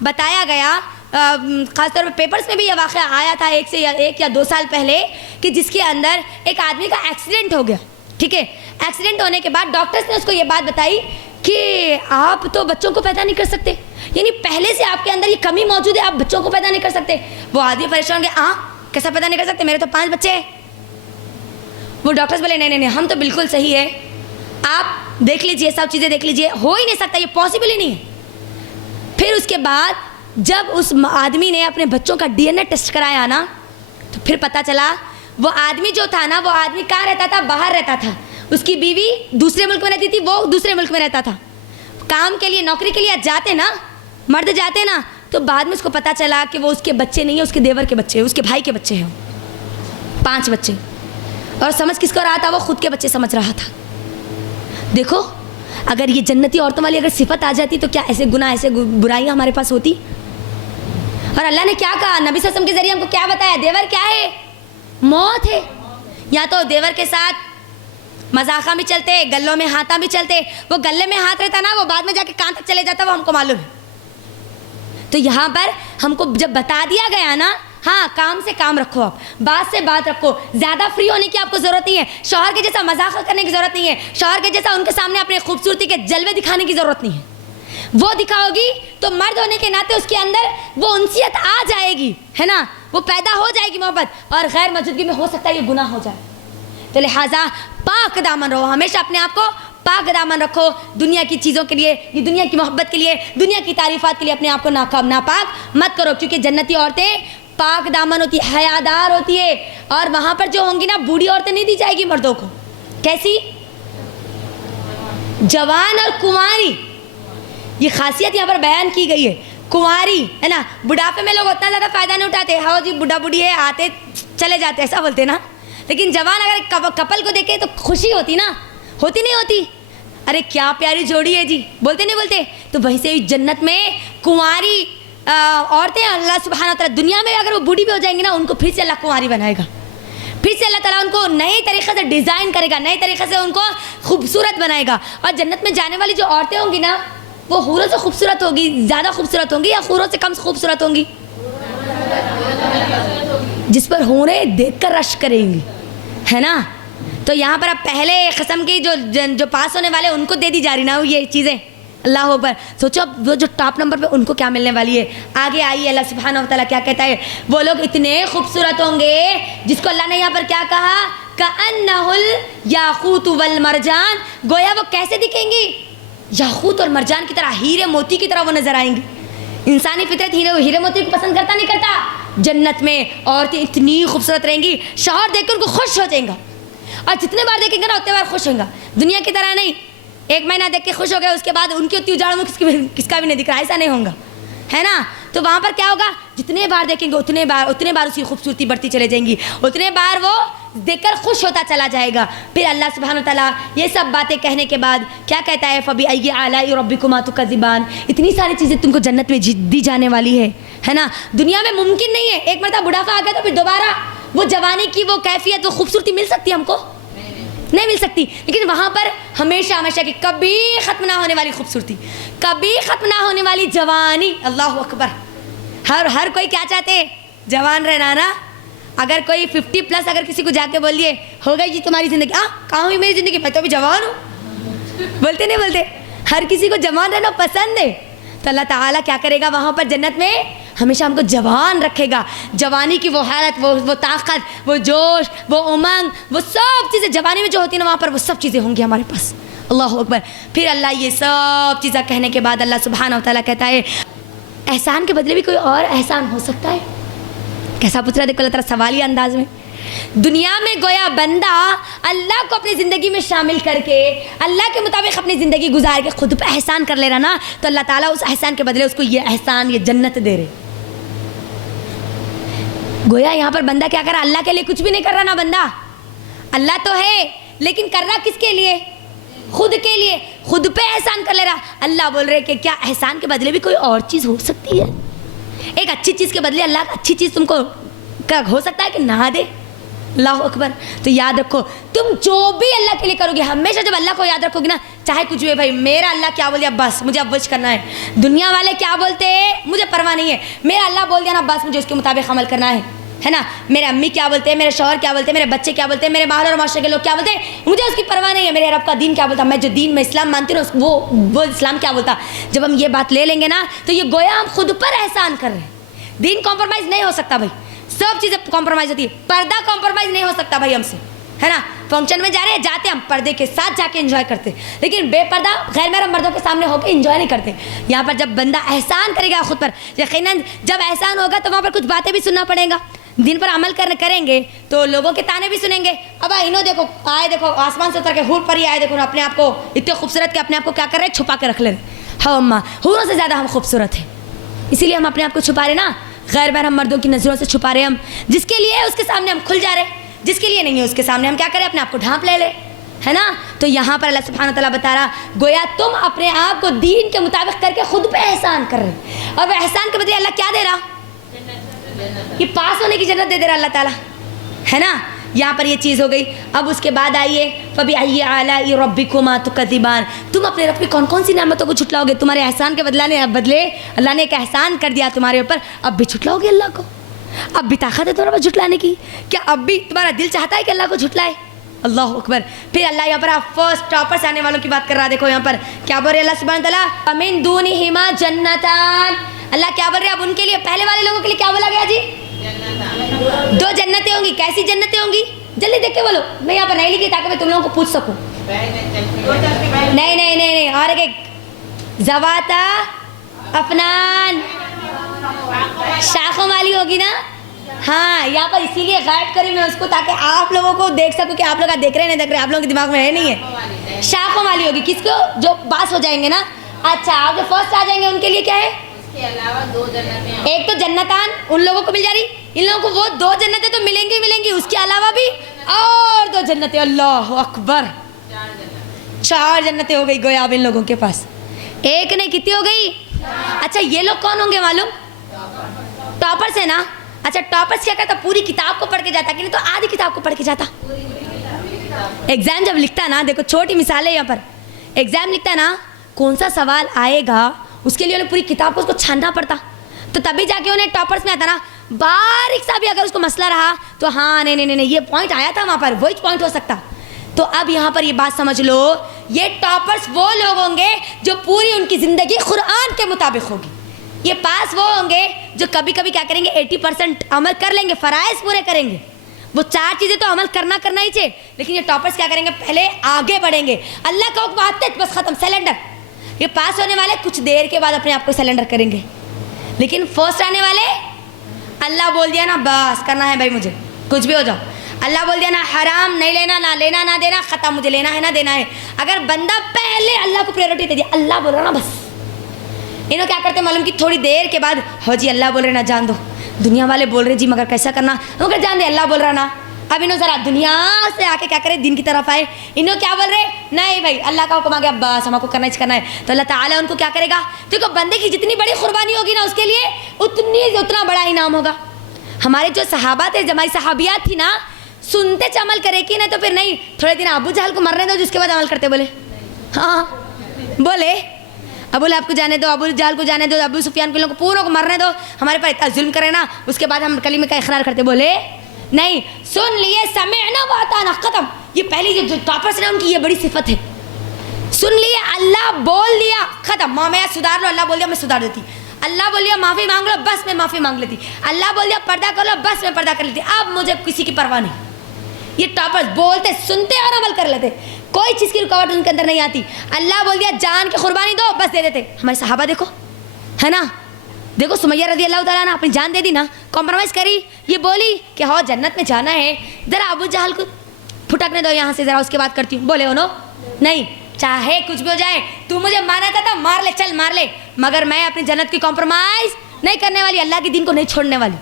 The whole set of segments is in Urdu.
بتایا گیا، خاص طور پہ پیپرز میں بھی یہ واقعہ آیا تھا ایک یا 2 سال پہلے، کہ جس کے اندر ایک آدمی کا ایکسیڈنٹ ہو گیا. ٹھیک ہے، ایکسیڈنٹ ہونے کے بعد ڈاکٹرز نے اس کو یہ بات بتائی کہ آپ تو بچوں کو پیدا نہیں کر سکتے، یعنی پہلے سے آپ کے اندر یہ کمی موجود ہے، آپ بچوں کو پیدا نہیں کر سکتے. وہ آدمی پریشان ہو گیا، کیسا پیدا نہیں کر سکتے، میرے تو 5 بچے ہیں. وہ ڈاکٹرز بولے نہیں ہم تو بالکل صحیح ہے، آپ دیکھ لیجئے، سب چیزیں دیکھ لیجئے، ہو ہی نہیں سکتا، یہ پاسبل ہی نہیں ہے. پھر اس کے بعد جب اس آدمی نے اپنے بچوں کا DNA ٹیسٹ کرایا نا، تو پھر پتہ چلا وہ آدمی جو تھا نا، وہ آدمی کہاں رہتا تھا؟ باہر رہتا تھا. اس کی بیوی دوسرے ملک میں رہتی تھی، وہ دوسرے ملک میں رہتا تھا. کام کے لیے، نوکری کے لیے جاتے نا، مرد جاتے نا، تو بعد میں اس کو پتہ چلا کہ وہ اس کے بچے نہیں ہیں، اس کے دیور کے بچے ہیں، اس کے بھائی کے بچے ہیں، 5 بچے. اور سمجھ کس کو رہا تھا؟ وہ خود کے بچے سمجھ رہا تھا. دیکھو، اگر یہ جنتی عورتوں والی اگر صفت آ جاتی تو کیا ایسے گناہ، ایسے برائیاں ہمارے پاس ہوتی؟ اور اللہ نے کیا کہا؟ نبی صلی اللہ علیہ وسلم کے ذریعے ہم کو کیا بتایا؟ دیور کیا ہے؟ موت ہے. یا تو دیور کے ساتھ مذاقہ بھی چلتے، گلوں میں ہاتھاں بھی چلتے. وہ گلے میں ہاتھ رہتا نا، وہ بعد میں جا کے کہاں تک چلے جاتا، وہ ہم کو معلوم ہے. تو یہاں پر ہم کو جب بتا دیا گیا نا، ہاں کام سے کام رکھو، آپ بات سے بات رکھو، زیادہ فری ہونے کی آپ کو ضرورت نہیں ہے، شوہر کے جیسا مذاق کرنے کی ضرورت نہیں ہے، شوہر کے جیسا ان کے سامنے اپنے خوبصورتی کے جلوے دکھانے کی ضرورت نہیں ہے. وہ دکھاؤ گی تو مرد ہونے کے ناطے اس کے اندر وہ انسیت آ جائے گی، ہے نا، وہ پیدا ہو جائے گی محبت، اور غیر موجودگی میں ہو سکتا ہے یہ گناہ ہو جائے. تو لہٰذا پاک دامن رہو، ہمیشہ اپنے آپ کو پاک دامن رکھو. دنیا کی چیزوں کے لیے، یہ دنیا کی محبت کے لیے، دنیا کی تعریفات کے لیے اپنے آپ کو ناپاک مت کرو، کیونکہ جنتی عورتیں پاک دامن ہوتی ہے، حیادار ہوتی ہے. اور وہاں پر جو ہوں گی نا، بوڑھی عورتیں نہیں دی جائے گی مردوں کو. کیسی؟ جوان اور کنواری، یہ خاصیت یہاں پر بیان کی گئی ہے. کنواری ہے نا، بڑھاپے میں لوگ اتنا زیادہ فائدہ نہیں اٹھاتے، ہاں جی بوڑھا بوڑھی ہے، آتے چلے جاتے، ایسا بولتے نا. لیکن جوان اگر کپل کو دیکھے تو خوشی ہوتی نا، ہوتی نہیں ہوتی؟ ارے کیا پیاری جوڑی ہے جی، بولتے نہیں بولتے؟ تو وہیں سے جنت میں کنواری عورتیں اللہ سبحانہ و تعالیٰ دنیا میں اگر وہ بوڑھی بھی ہو جائیں گی نا، ان کو پھر سے اللہ کنواری بنائے گا، پھر سے اللہ تعالیٰ ان کو نئے طریقے سے ڈیزائن کرے گا، نئے طریقے سے ان کو خوبصورت بنائے گا. اور جنت میں جانے والی جو عورتیں ہوں گی نا، وہ حوروں سے خوبصورت ہوگی، زیادہ خوبصورت ہوں گی یا حوروں سے کم خوبصورت ہوں گی؟ جس پر حوریں دیکھ کر رشک کریں گی، ہے نا. تو یہاں پر اب پہلے قسم کی جو پاس ہونے والے ان کو دے دی جا رہی نا یہ چیزیں. اللہ اکبر. سوچو اب وہ جو ٹاپ نمبر پہ ان کو کیا ملنے والی ہے. آگے آئیے اللہ سبحانہ و تعالیٰ کیا کہتا ہے. وہ لوگ اتنے خوبصورت ہوں گے جس کو اللہ نے یہاں پر کیا کہا، کأنہ الیاقوت والمرجان، گویا وہ کیسے دکھیں گی؟ یاقوت اور مرجان کی طرح، ہیرے موتی کی طرح وہ نظر آئیں گی. انسانی فطرت ہیرے موتی کو پسند کرتا نہیں کرتا؟ جنت میں عورتیں اتنی خوبصورت رہیں گی، شوہر دیکھ کر ان کو خوش ہو جائیں گا، اور جتنے بار دیکھیں گے نا اتنے بار خوش ہوں گا. دنیا کی طرح نہیں، 1 مہینہ دیکھ کے خوش ہو گئے، اس کے بعد ان کی اتنی اجاڑوں میں کس کا بھی نہیں دکھ رہا، ایسا نہیں ہوگا، ہے نا. تو وہاں پر کیا ہوگا، جتنے بار دیکھیں گے اتنے بار اس کی خوبصورتی بڑھتی چلے جائیں گی، اتنے بار وہ دیکھ کر خوش ہوتا چلا جائے گا. پھر اللہ سبحانہ وتعالیٰ یہ سب باتیں کہنے کے بعد کیا کہتا ہے، فَبِأَيِّ آلَاءِ رَبِّكُمَا تُكَذِّبَانِ، اتنی ساری چیزیں تم کو جنت میں دی جانے والی ہے نا. دنیا میں ممکن نہیں ہے ایک مرتبہ بڑھاپا آ گیا تو پھر دوبارہ وہ جوانی کی وہ کیفیت، وہ خوبصورتی مل سکتی ہے ہم کو؟ نہیں مل سکتی. لیکن وہاں پر ہمیشہ کی کبھی ختم نہ ہونے والی خوبصورتی، کبھی ختم نہ ہونے والی جوانی. اللہ اکبر. ہر کوئی کیا چاہتے ہیں؟ جوان رہنا نا. اگر کوئی 50+ اگر کسی کو جا کے بول دیے ہو گئی جی تمہاری زندگی، کہاں ہوئی میری زندگی، میں تو ابھی جوان ہوں، بولتے نہیں بولتے؟ ہر کسی کو جوان رہنا پسند ہے. تو اللہ تعالیٰ کیا کرے گا وہاں پر جنت میں، ہمیشہ ہم کو جوان رکھے گا. جوانی کی وہ حالت، وہ طاقت، وہ جوش، وہ امنگ، وہ سب چیزیں جوانی میں جو ہوتی ہیں نا، وہاں پر وہ سب چیزیں ہوں گی ہمارے پاس. اللہ اکبر. پھر اللہ یہ سب چیزیں کہنے کے بعد اللہ سبحانہ و تعالیٰ کہتا ہے، احسان کے بدلے بھی کوئی اور احسان ہو سکتا ہے؟ کیسا پوچھ رہا؟ دیکھو اللہ تعالیٰ سوالی انداز میں. دنیا میں گویا بندہ اللہ کو اپنی زندگی میں شامل کر کے اللہ کے مطابق اپنی زندگی گزار کے خود پہ احسان کر لے رہا نا، تو اللہ تعالیٰ اس احسان کے بدلے اس کو یہ احسان، یہ جنت دے رہے. گویا یہاں پر بندہ کیا کر رہا؟ اللہ کے لیے کچھ بھی نہیں کر رہا نا. بندہ اللہ تو ہے لیکن کر رہا کس کے لیے؟ خود کے لیے. خود پہ احسان کر لے رہا. اللہ بول رہے کہ کیا احسان کے بدلے بھی کوئی اور چیز ہو سکتی ہے؟ ایک اچھی چیز کے بدلے اللہ اچھی چیز تم کو ہو سکتا ہے کہ نہ دے؟ اللہ اکبر. تو یاد رکھو تم جو بھی اللہ کے لیے کرو گے, ہمیشہ جب اللہ کو یاد رکھو گی نا, چاہے کچھ بھی بھائی, میرا اللہ کیا بول دیا بس مجھے اب وش کرنا ہے, دنیا والے کیا بولتے ہیں مجھے پرواہ نہیں ہے, میرا اللہ بول دیا نا بس مجھے اس کے مطابق عمل کرنا ہے نا. میرے امی کیا بولتے ہیں, میرے شوہر کیا بولتے ہیں, میرے بچے کیا بولتے ہیں, میرے باہر اور معاشرے کے لوگ کیا بولتے ہیں, مجھے اس کی پرواہ نہیں ہے. میرے رب کا دین کیا بولتا, میں جو دین میں اسلام مانتی ہوں وہ اسلام کیا بولتا. جب ہم یہ بات لے لیں گے نا تو یہ گویا ہم خود پر احسان کر رہے ہیں. دین کمپرومائز نہیں ہو سکتا بھائی, سب چیزیں کمپرومائز ہوتی ہے, پردہ کمپرومائز نہیں ہو سکتا بھائی ہم سے, ہے نا. فنکشن میں جا رہے ہیں, جاتے ہم پردے کے ساتھ جا کے انجوائے کرتے, لیکن بے پردہ غیر محرم مردوں کے سامنے ہو کے انجوائے نہیں کرتے. یہاں پر جب بندہ احسان کرے گا خود پر, یقیناً جب احسان ہوگا تو وہاں پر کچھ باتیں بھی سننا پڑیں گا. دن پر عمل کریں گے تو لوگوں کے تانے بھی سنیں گے. اب انہوں دیکھو آئے, دیکھو آسمان سے اتر کے حور پر ہی آئے, دیکھو اپنے آپ کو اتنے خوبصورت کہ اپنے آپ کو کیا کر رہے ہیں, چھپا کے رکھ لے رہے. ہاں اماں, حوروں سے زیادہ ہم خوبصورت ہیں, اسی لیے ہم اپنے آپ کو چھپا رہے نا, غیر محرم مردوں کی نظروں سے چھپا رہے ہم. جس کے لیے اس کے سامنے ہم کھل جا رہے, جس کے لیے نہیں ہے اس کے سامنے ہم کیا کریں, اپنے آپ کو ڈھانپ لے, ہے نا. تو یہاں پر اللہ سبحانہ تعالیٰ بتا رہا, گویا تم اپنے آپ کو دین کے مطابق کر کے خود پہ احسان کر رہے, اور وہ احسان کے بدلے اللہ کیا دے رہا, یہ پاس ہونے کی جنت دے دے رہا اللہ تعالیٰ, ہے نا. یہاں پر یہ چیز ہو گئی. اب اس کے بعد آئیے, فَبِأَيِّ آلَاءِ رَبِّكُمَا تُكَذِّبَانِ, تم اپنے رب کی کون کون سی نعمتوں کو جھٹلاؤ گے. تمہارے احسان کے بدلے اللہ نے ایک احسان کر دیا تمہارے اوپر, اب بھی جھٹلاؤ گے اللہ کو. اب بھی طاقت ہے تمہارے پاس جھٹلانے کی, کیا اب بھی تمہارا دل چاہتا ہے کہ اللہ کو جھٹلائے. اللہ اکبر. پھر اللہ یہاں پر آپ فرسٹ ٹاپر سے آنے والوں کی بات کر رہا, دیکھو یہاں پر کیا بول رہے اللہ سبحانہ تعالیٰ, وَمِن دُونِهِمَا جَنَّتَانِ, اللہ کیا بول رہے اب ان کے لیے, پہلے والے لوگوں کے لیے کیا بولا گیا جی, 2 جنتیں ہوں گی. کیسی جنتیں ہوں گی, جلدی دیکھ کے بولو, میں یہاں پر نہیں لکھی تاکہ میں تم لوگوں کو پوچھ سکوں. نہیں, اور ایک زواتا افنان, شاخوں والی ہوگی نا. ہاں, یہاں پر اسی لیے غائب کری میں اس کو تاکہ آپ لوگوں کو دیکھ سکوں کہ آپ لوگ دیکھ رہے نہیں دیکھ رہے, آپ لوگوں کے دماغ میں ہے نہیں ہے. شاخوں والی ہوگی کس کو, جو پاس ہو جائیں گے نا. اچھا, آپ جو فرسٹ آ جائیں گے ان کے لیے کیا ہے, اس کے علاوہ 2 جنتیں. ایک تو جنتان ان لوگوں کو مل جا رہی, ان لوگوں کو وہ 2 جنتیں تو ملیں گی, اس کے علاوہ بھی اور 2 جنتیں. اللہ اکبر, 4 جنتیں ہو گئی گویا اب ان لوگوں کے پاس. ایک نہیں, کتنی ہو گئی. اچھا, یہ لوگ کون ہوں گے معلوم, ٹاپرز ہے نا. اچھا, ٹاپرز کیا کرتا, پوری کتاب کو پڑھ کے جاتا کہ نہیں تو آدھی کتاب کو پڑھ کے جاتا. ایگزام جب لکھتا نا, دیکھو چھوٹی مثال ہے یہاں پر, ایگزام لکھتا نا, کون سا سوال آئے گا اس کے لیے انہیں پوری کتاب کو اس کو چھاننا پڑتا, تو تبھی جا کے انہیں ٹاپرز میں آتا نا. باریک سا بھی اگر اس کو مسئلہ رہا تو ہاں نہیں یہ پوائنٹ آیا تھا وہاں پر, وہی پوائنٹ ہو سکتا. تو اب یہاں پر یہ بات سمجھ لو, یہ ٹاپرز وہ لوگ ہوں گے جو پوری ان کی زندگی قرآن کے مطابق ہوگی. یہ پاس وہ ہوں گے جو کبھی کبھی کیا کریں گے, 80% عمل کر لیں گے, فرائض پورے کریں گے, وہ 4 چیزیں تو عمل کرنا ہی چاہیے. لیکن یہ ٹاپرز کیا کریں گے, پہلے آگے بڑھیں گے, اللہ کا حکم آتے بس ختم, سیلنڈر. یہ پاس ہونے والے کچھ دیر کے بعد اپنے آپ کو سیلنڈر کریں گے, لیکن فرسٹ آنے والے اللہ بول دیا نا بس کرنا ہے بھائی, مجھے کچھ بھی ہو جاؤ, اللہ بول دیا نا حرام نہیں لینا, نہ لینا نہ دینا, ختم, مجھے لینا ہے نہ دینا ہے. اگر بندہ پہلے اللہ کو پریورٹی دے دیا, اللہ بول رہا نا بس. انہوں کیا کرتے معلوم کہ تھوڑی دیر کے بعد, ہو جی اللہ بول رہے نا جان دو, دنیا والے بول رہے جی مگر کیسا کرنا, مگر جان دے اللہ بول رہا نا. اب انہوں ذرا دنیا سے آ کے کیا کرے, دین کی طرف آئے. انہوں کیا بول رہے, نہیں بھائی اللہ کا حکم آ گیا بس ہم کو کرنا ہے. تو اللہ تعالیٰ ان کو کیا کرے گا, دیکھو بندے کی جتنی بڑی قربانی ہوگی نا اس کے لیے اتنا بڑا انعام ہوگا. ہمارے جو صحابہ تھے, ہماری صحابیات تھی نا, سنتے عمل کرے کہ نہیں تو پھر نہیں, تھوڑے دن ابو جہل کو مرنے دو, جس کے بعد عمل کرتے. بولے ہاں, بولے ابو لہب کو جانے دو, ابو جہل کو جانے دو, ابو سفیان کو, لوگوں کو پوروں کو مرنے دو, ہمارے پر اتنا ظلم کرے نا, اس کے بعد ہم کلمے کا اقرار کرتے. بولے نہیں, سن لیے, سمعنا واطعنا, ختم. یہ پہلی جو ٹاپرز ہیں ان کی یہ بڑی صفت ہے, سن لیے, اللہ بول دیا, ختم. ماں میں سدھار لو, اللہ بول دیا میں سدھار دیتی, اللہ بول دیا معافی مانگ لو, بس میں معافی مانگ لیتی, اللہ بول دیا پردہ کر لو, بس میں پردہ کر لیتی. اب مجھے کسی کی پرواہ نہیں. یہ ٹاپرز بولتے, سنتے اور عمل کر لیتے, کوئی چیز کی رکاوٹ ان کے اندر نہیں آتی. اللہ بول دیا جان کی قربانی دو, بس دے دیتے. ہمارے صحابہ دیکھو, ہے نا, دیکھو سمیہ رضی اللہ تعالیٰ نے اپنی جان دے دی نا, کمپرومائز کری, یہ بولی کہ ہاں جنت میں جانا ہے, ذرا ابو جہل کو پھٹکنے دو یہاں سے, ذرا اس کے بعد کرتی ہوں. بولے انہوں نہیں, چاہے کچھ بھی ہو جائے, تو مجھے مانا تھا مار لے, چل مار لے, مگر میں اپنی جنت کی کمپرومائز نہیں کرنے والی, اللہ کے دین کو نہیں چھوڑنے والی.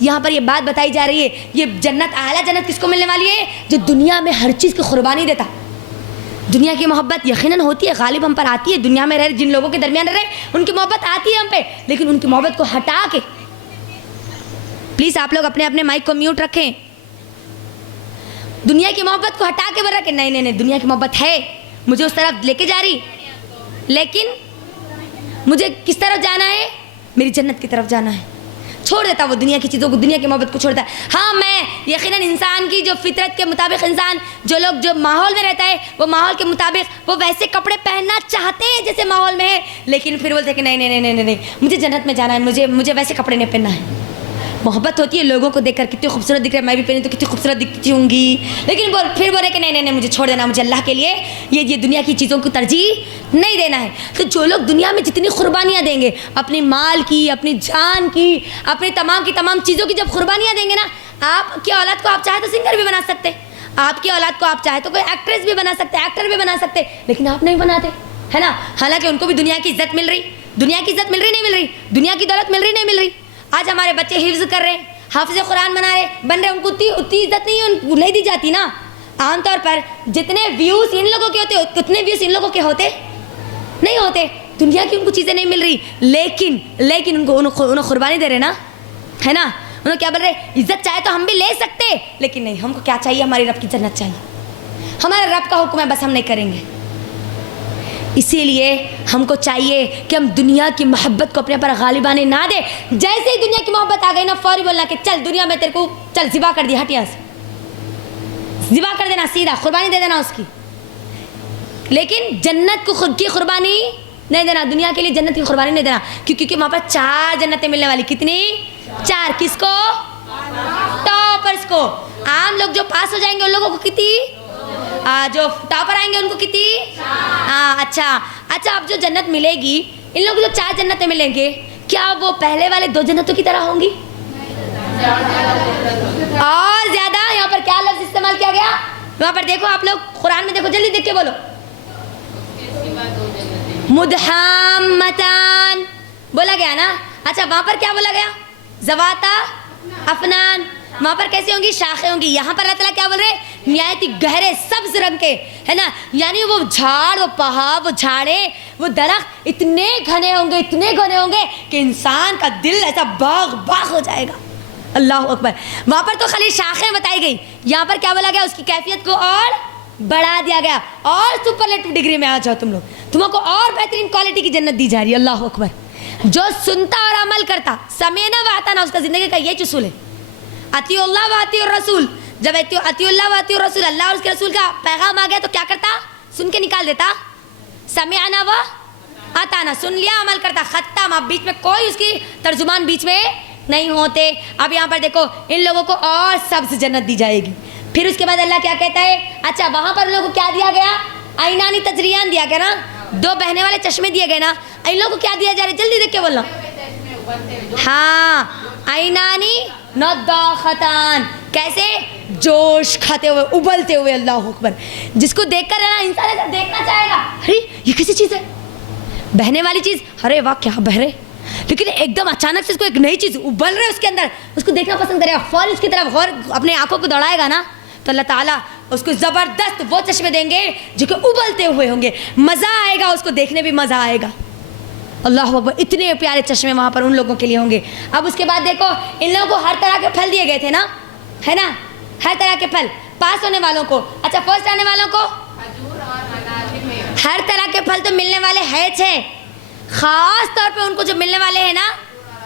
یہاں پر یہ بات بتائی جا رہی ہے, یہ جنت, اعلیٰ جنت کس کو ملنے والی ہے, جو دنیا میں ہر چیز کی قربانی دیتا. دنیا کی محبت یقیناً ہوتی ہے, غالب ہم پر آتی ہے, دنیا میں رہے جن لوگوں کے درمیان رہے ان کی محبت آتی ہے ہم پہ, لیکن ان کی محبت کو ہٹا کے, پلیز آپ لوگ اپنے اپنے مائک کو میوٹ رکھیں. دنیا کی محبت کو ہٹا کے بول رہا کہ نہیں نہیں نہیں دنیا کی محبت ہے, مجھے اس طرف لے کے جا رہی, لیکن مجھے کس طرف جانا ہے؟ میری جنت کی طرف جانا ہے. چھوڑ دیتا وہ دنیا کی چیزوں کو, دنیا کی محبت کو چھوڑتا ہے. ہاں میں یقیناً انسان کی جو فطرت کے مطابق انسان جو ماحول میں رہتا ہے وہ ماحول کے مطابق وہ ویسے کپڑے پہننا چاہتے ہیں جیسے ماحول میں ہے, لیکن پھر بولتے ہیں کہ نہیں نہیں نہیں نہیں نہیں مجھے جنت میں جانا ہے, مجھے ویسے کپڑے نہیں پہننا ہے. محبت ہوتی ہے لوگوں کو دیکھ کر, کتنی خوبصورت دکھ رہا ہے, میں بھی پہنی تو کتنی خوبصورت دکھتی ہوں گی, لیکن پھر بولے کہ نہیں نہیں نہیں مجھے چھوڑ دینا, مجھے اللہ کے لیے یہ دنیا کی چیزوں کو ترجیح نہیں دینا ہے. تو جو لوگ دنیا میں جتنی قربانیاں دیں گے, اپنی مال کی, اپنی جان کی, اپنی تمام چیزوں کی جب قربانیاں دیں گے نا, آپ کی اولاد کو آپ چاہے تو سنگر بھی بنا سکتے, آپ کی اولاد کو آپ چاہے تو کوئی ایکٹریس بھی بنا سکتے, ایکٹر بھی بنا سکتے, لیکن آپ نہیں بناتے, ہے نا. حالانکہ ان کو بھی دنیا کی عزت مل رہی, دنیا کی عزت مل رہی نہیں مل رہی, دنیا کی دولت مل رہی نہیں مل رہی. آج ہمارے بچے حفظ کر رہے ہیں, حافظ قرآن بن رہے, ان کو اتنی عزت نہیں دی جاتی نا. عام طور پر جتنے ویوز ان لوگوں کے ہوتے اتنے ویوز ان لوگوں کے ہوتے نہیں ہوتے. دنیا کی ان کو چیزیں نہیں مل رہی, لیکن انہیں قربانی دے رہے نا, ہے نا. انہوں کیا بول رہے, عزت چاہے تو ہم بھی لے سکتے, لیکن نہیں, ہم کو کیا چاہیے, ہماری رب کی جنت چاہیے, ہمارے رب کا حکم ہے, بس ہم نہیں کریں گے. اسی لیے ہم کو چاہیے کہ ہم دنیا کی محبت کو اپنے پر غالبانے نہ دیں. جیسے ہی دنیا کی محبت آ گئی نا, فوری بولنا کہ چل دنیا میں تیرے کو چل ذبح کر دی, ہٹ یہاں سے, ذبح کر دینا, سیدھا قربانی دے دینا اس کی. لیکن جنت کو خود کی قربانی نہیں دینا, دنیا کے لیے جنت کی قربانی نہیں دینا, کیونکہ وہاں پر 4 جنتیں ملنے والی. کتنی؟ 4. کس کو؟ ٹاپرز کو. عام لوگ جو پاس ہو جائیں گے ان لوگوں کو کتنی, جو ٹاپر آئیں گے ان کو کتنی. اچھا اب جو جنت ملے گی, ان لوگوں کو جو 4 جنتیں ملیں گے, کیا وہ پہلے والے 2 جنتوں کی طرح ہوں گی؟ اور زیادہ. یہاں پر کیا لفظ استعمال کیا گیا, وہاں پر دیکھو آپ لوگ قرآن میں دیکھو, جلدی دیکھ کے بولو. مدحامتان بولا گیا نا. اچھا وہاں پر کیا بولا گیا؟ زواتا افنان. وہاں پر کیسے ہوں گی؟ شاخیں ہوں گی. یہاں پر اللہ تعالیٰ کیا بول رہے, نہایت ہی گہرے سبز رنگ کے, ہے نا. یعنی وہ جھاڑ, وہ پہاڑ, وہ جھاڑے, وہ درخت اتنے گھنے ہوں گے کہ انسان کا دل ایسا باغ ہو جائے گا. اللہ اکبر. وہاں پر تو خالی شاخیں بتائی گئی, یہاں پر کیا بولا گیا, اس کی کیفیت کو اور بڑھا دیا گیا, اور سپرلیٹو ڈگری میں آ جاؤ تم لوگ, تمہیں کو اور بہترین کوالٹی کی جنت دی جا رہی ہے. اللہ اکبر. جو سنتا اور عمل کرتا, سمینا و اطعنا, اس کا زندگی کا یہ اصول ہے. اطیع اللہ و اطیع الرسول. جب اطیع اللہ و اطیع الرسول, اللہ اور اس کے رسول کا پیغام آ گیا تو کیا کرتا, سن کے نکال دیتا. سمعنا و اطعنا, سن لیا, عمل کرتا, ختم. اب بیچ میں کوئی اس کی ترجمان بیچ میں نہیں ہوتے. اب یہاں پر دیکھو, ان لوگوں کو اور سبز جنت دی جائے گی. پھر اس کے بعد اللہ کیا کہتا ہے, اچھا وہاں پر ان لوگوں کو کیا دیا گیا, عینانی تجریان دیا گیا نا, 2 بہنے والے چشمے دیے گئے نا. ان لوگوں کو کیا دیا جا رہا ہے, جلدی دیکھ کے بولنا. ہاں, عینانی نضاختان, کیسے, جوش کھاتے ہوئے, ابلتے ہوئے. اللہ اکبر. جس کو دیکھ کر ہے نا انسان ایسا دیکھنا چاہے گا, ارے یہ کیسی چیز ہے, بہنے والی چیز, ارے واہ کیا بہ رہے, لیکن ایک دم اچانک سے اس کو ایک نئی چیز ابل رہے اس کے اندر, اس کو دیکھنا پسند کرے گا, فوراً اس کی طرف غور اپنے آنکھوں کو دوڑائے گا نا, تو اللہ تعالیٰ اس کو زبردست وہ چشمے دیں گے جو کہ ابلتے ہوئے ہوں گے. مزہ آئے گا, اس کو دیکھنے بھی مزہ آئے گا. اللہ اکبر. اتنے پیارے چشمے وہاں پر ان لوگوں کے لیے ہوں گے. اب اس کے بعد دیکھو, ان لوگوں کو ہر طرح کے پھل دیے گئے تھے نا, ہے نا, ہر طرح کے پھل پاس ہونے والوں کو. اچھا فرسٹ آنے والوں کو ہر طرح کے پھل تو ملنے والے ہیں 6, خاص طور پہ ان کو جو ملنے والے ہیں نا,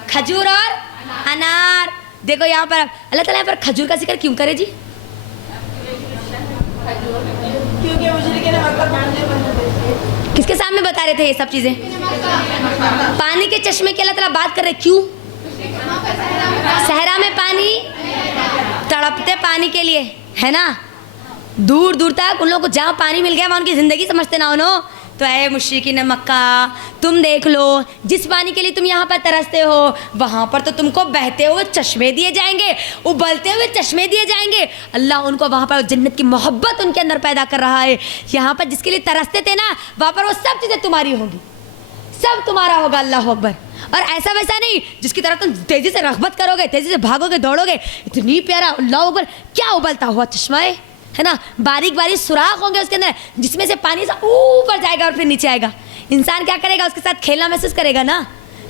کھجور اور انار. دیکھو یہاں پر اللہ تعالیٰ یہاں پر کھجور کا ذکر کیوں کرے جی, کس کے سامنے بتا رہے تھے یہ سب چیزیں, پانی کے چشمے کی اللہ تعالیٰ بات کر رہے, کیوں, صحرا میں پانی, تڑپتے پانی کے لیے, ہے نا. دور دور تک ان لوگوں کو جہاں پانی مل گیا وہاں ان کی زندگی سمجھتے نہ انہوں. تو اے مشرکین مکہ, تم دیکھ لو, جس پانی کے لیے تم یہاں پر ترستے ہو, وہاں پر تو تم کو بہتے ہوئے چشمے دیے جائیں گے, ابلتے ہوئے چشمے دیے جائیں گے. اللہ ان کو وہاں پر جنت کی محبت ان کے اندر پیدا کر رہا ہے. یہاں پر جس کے لیے ترستے تھے نا, وہاں پر وہ سب چیزیں تمہاری ہوں گی, سب تمہارا ہوگا. اللہ اکبر. اور ایسا ویسا نہیں جس کی طرح تم تیزی سے رغبت کرو گے, تیزی سے بھاگو گے, دوڑو گے. اتنی پیارا, اللہ اکبر, کیا ابلتا ہوا چشمہ ہے نا, باریک باریک سوراخ ہوں گے اس کے اندر, جس میں سے پانی سے اوپر جائے گا اور پھر نیچے آئے گا. انسان کیا کرے گا, اس کے ساتھ کھیلنا محسوس کرے گا نا,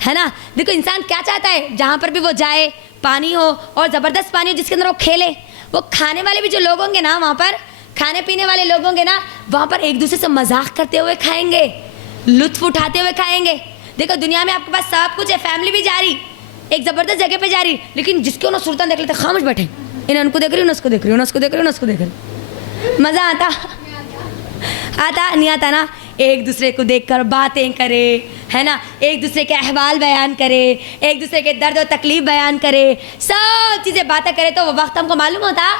ہے نا. دیکھو انسان کیا چاہتا ہے, جہاں پر بھی وہ جائے پانی ہو اور زبردست پانی ہو جس کے اندر وہ کھیلے. وہ کھانے والے بھی جو لوگ ہوں گے نا وہاں پر, کھانے پینے والے لوگ ہوں گے نا وہاں پر ایک دوسرے سے مذاق کرتے ہوئے کھائیں گے, لطف اٹھاتے ہوئے کھائیں گے. دیکھو دنیا میں آپ کے پاس سب کچھ ہے, فیملی بھی جا رہی, ایک زبردست جگہ پہ جا رہی, لیکن جس کے انہوں سلطان دیکھ لیتے خاموش بیٹھے, انہیں ان کو دیکھ رہی, انہیں اس کو دیکھ رہی, انہیں اس کو دیکھ رہی, انہیں اس کو دیکھ رہی. مزہ آتا نہیں آتا نا؟ ایک دوسرے کو دیکھ کر باتیں کرے, ہے نا, ایک دوسرے کے احوال بیان کرے, ایک دوسرے کے درد و تکلیف بیان کرے, سب چیزیں باتیں کرے, تو وہ وقت ہم کو معلوم ہوتا.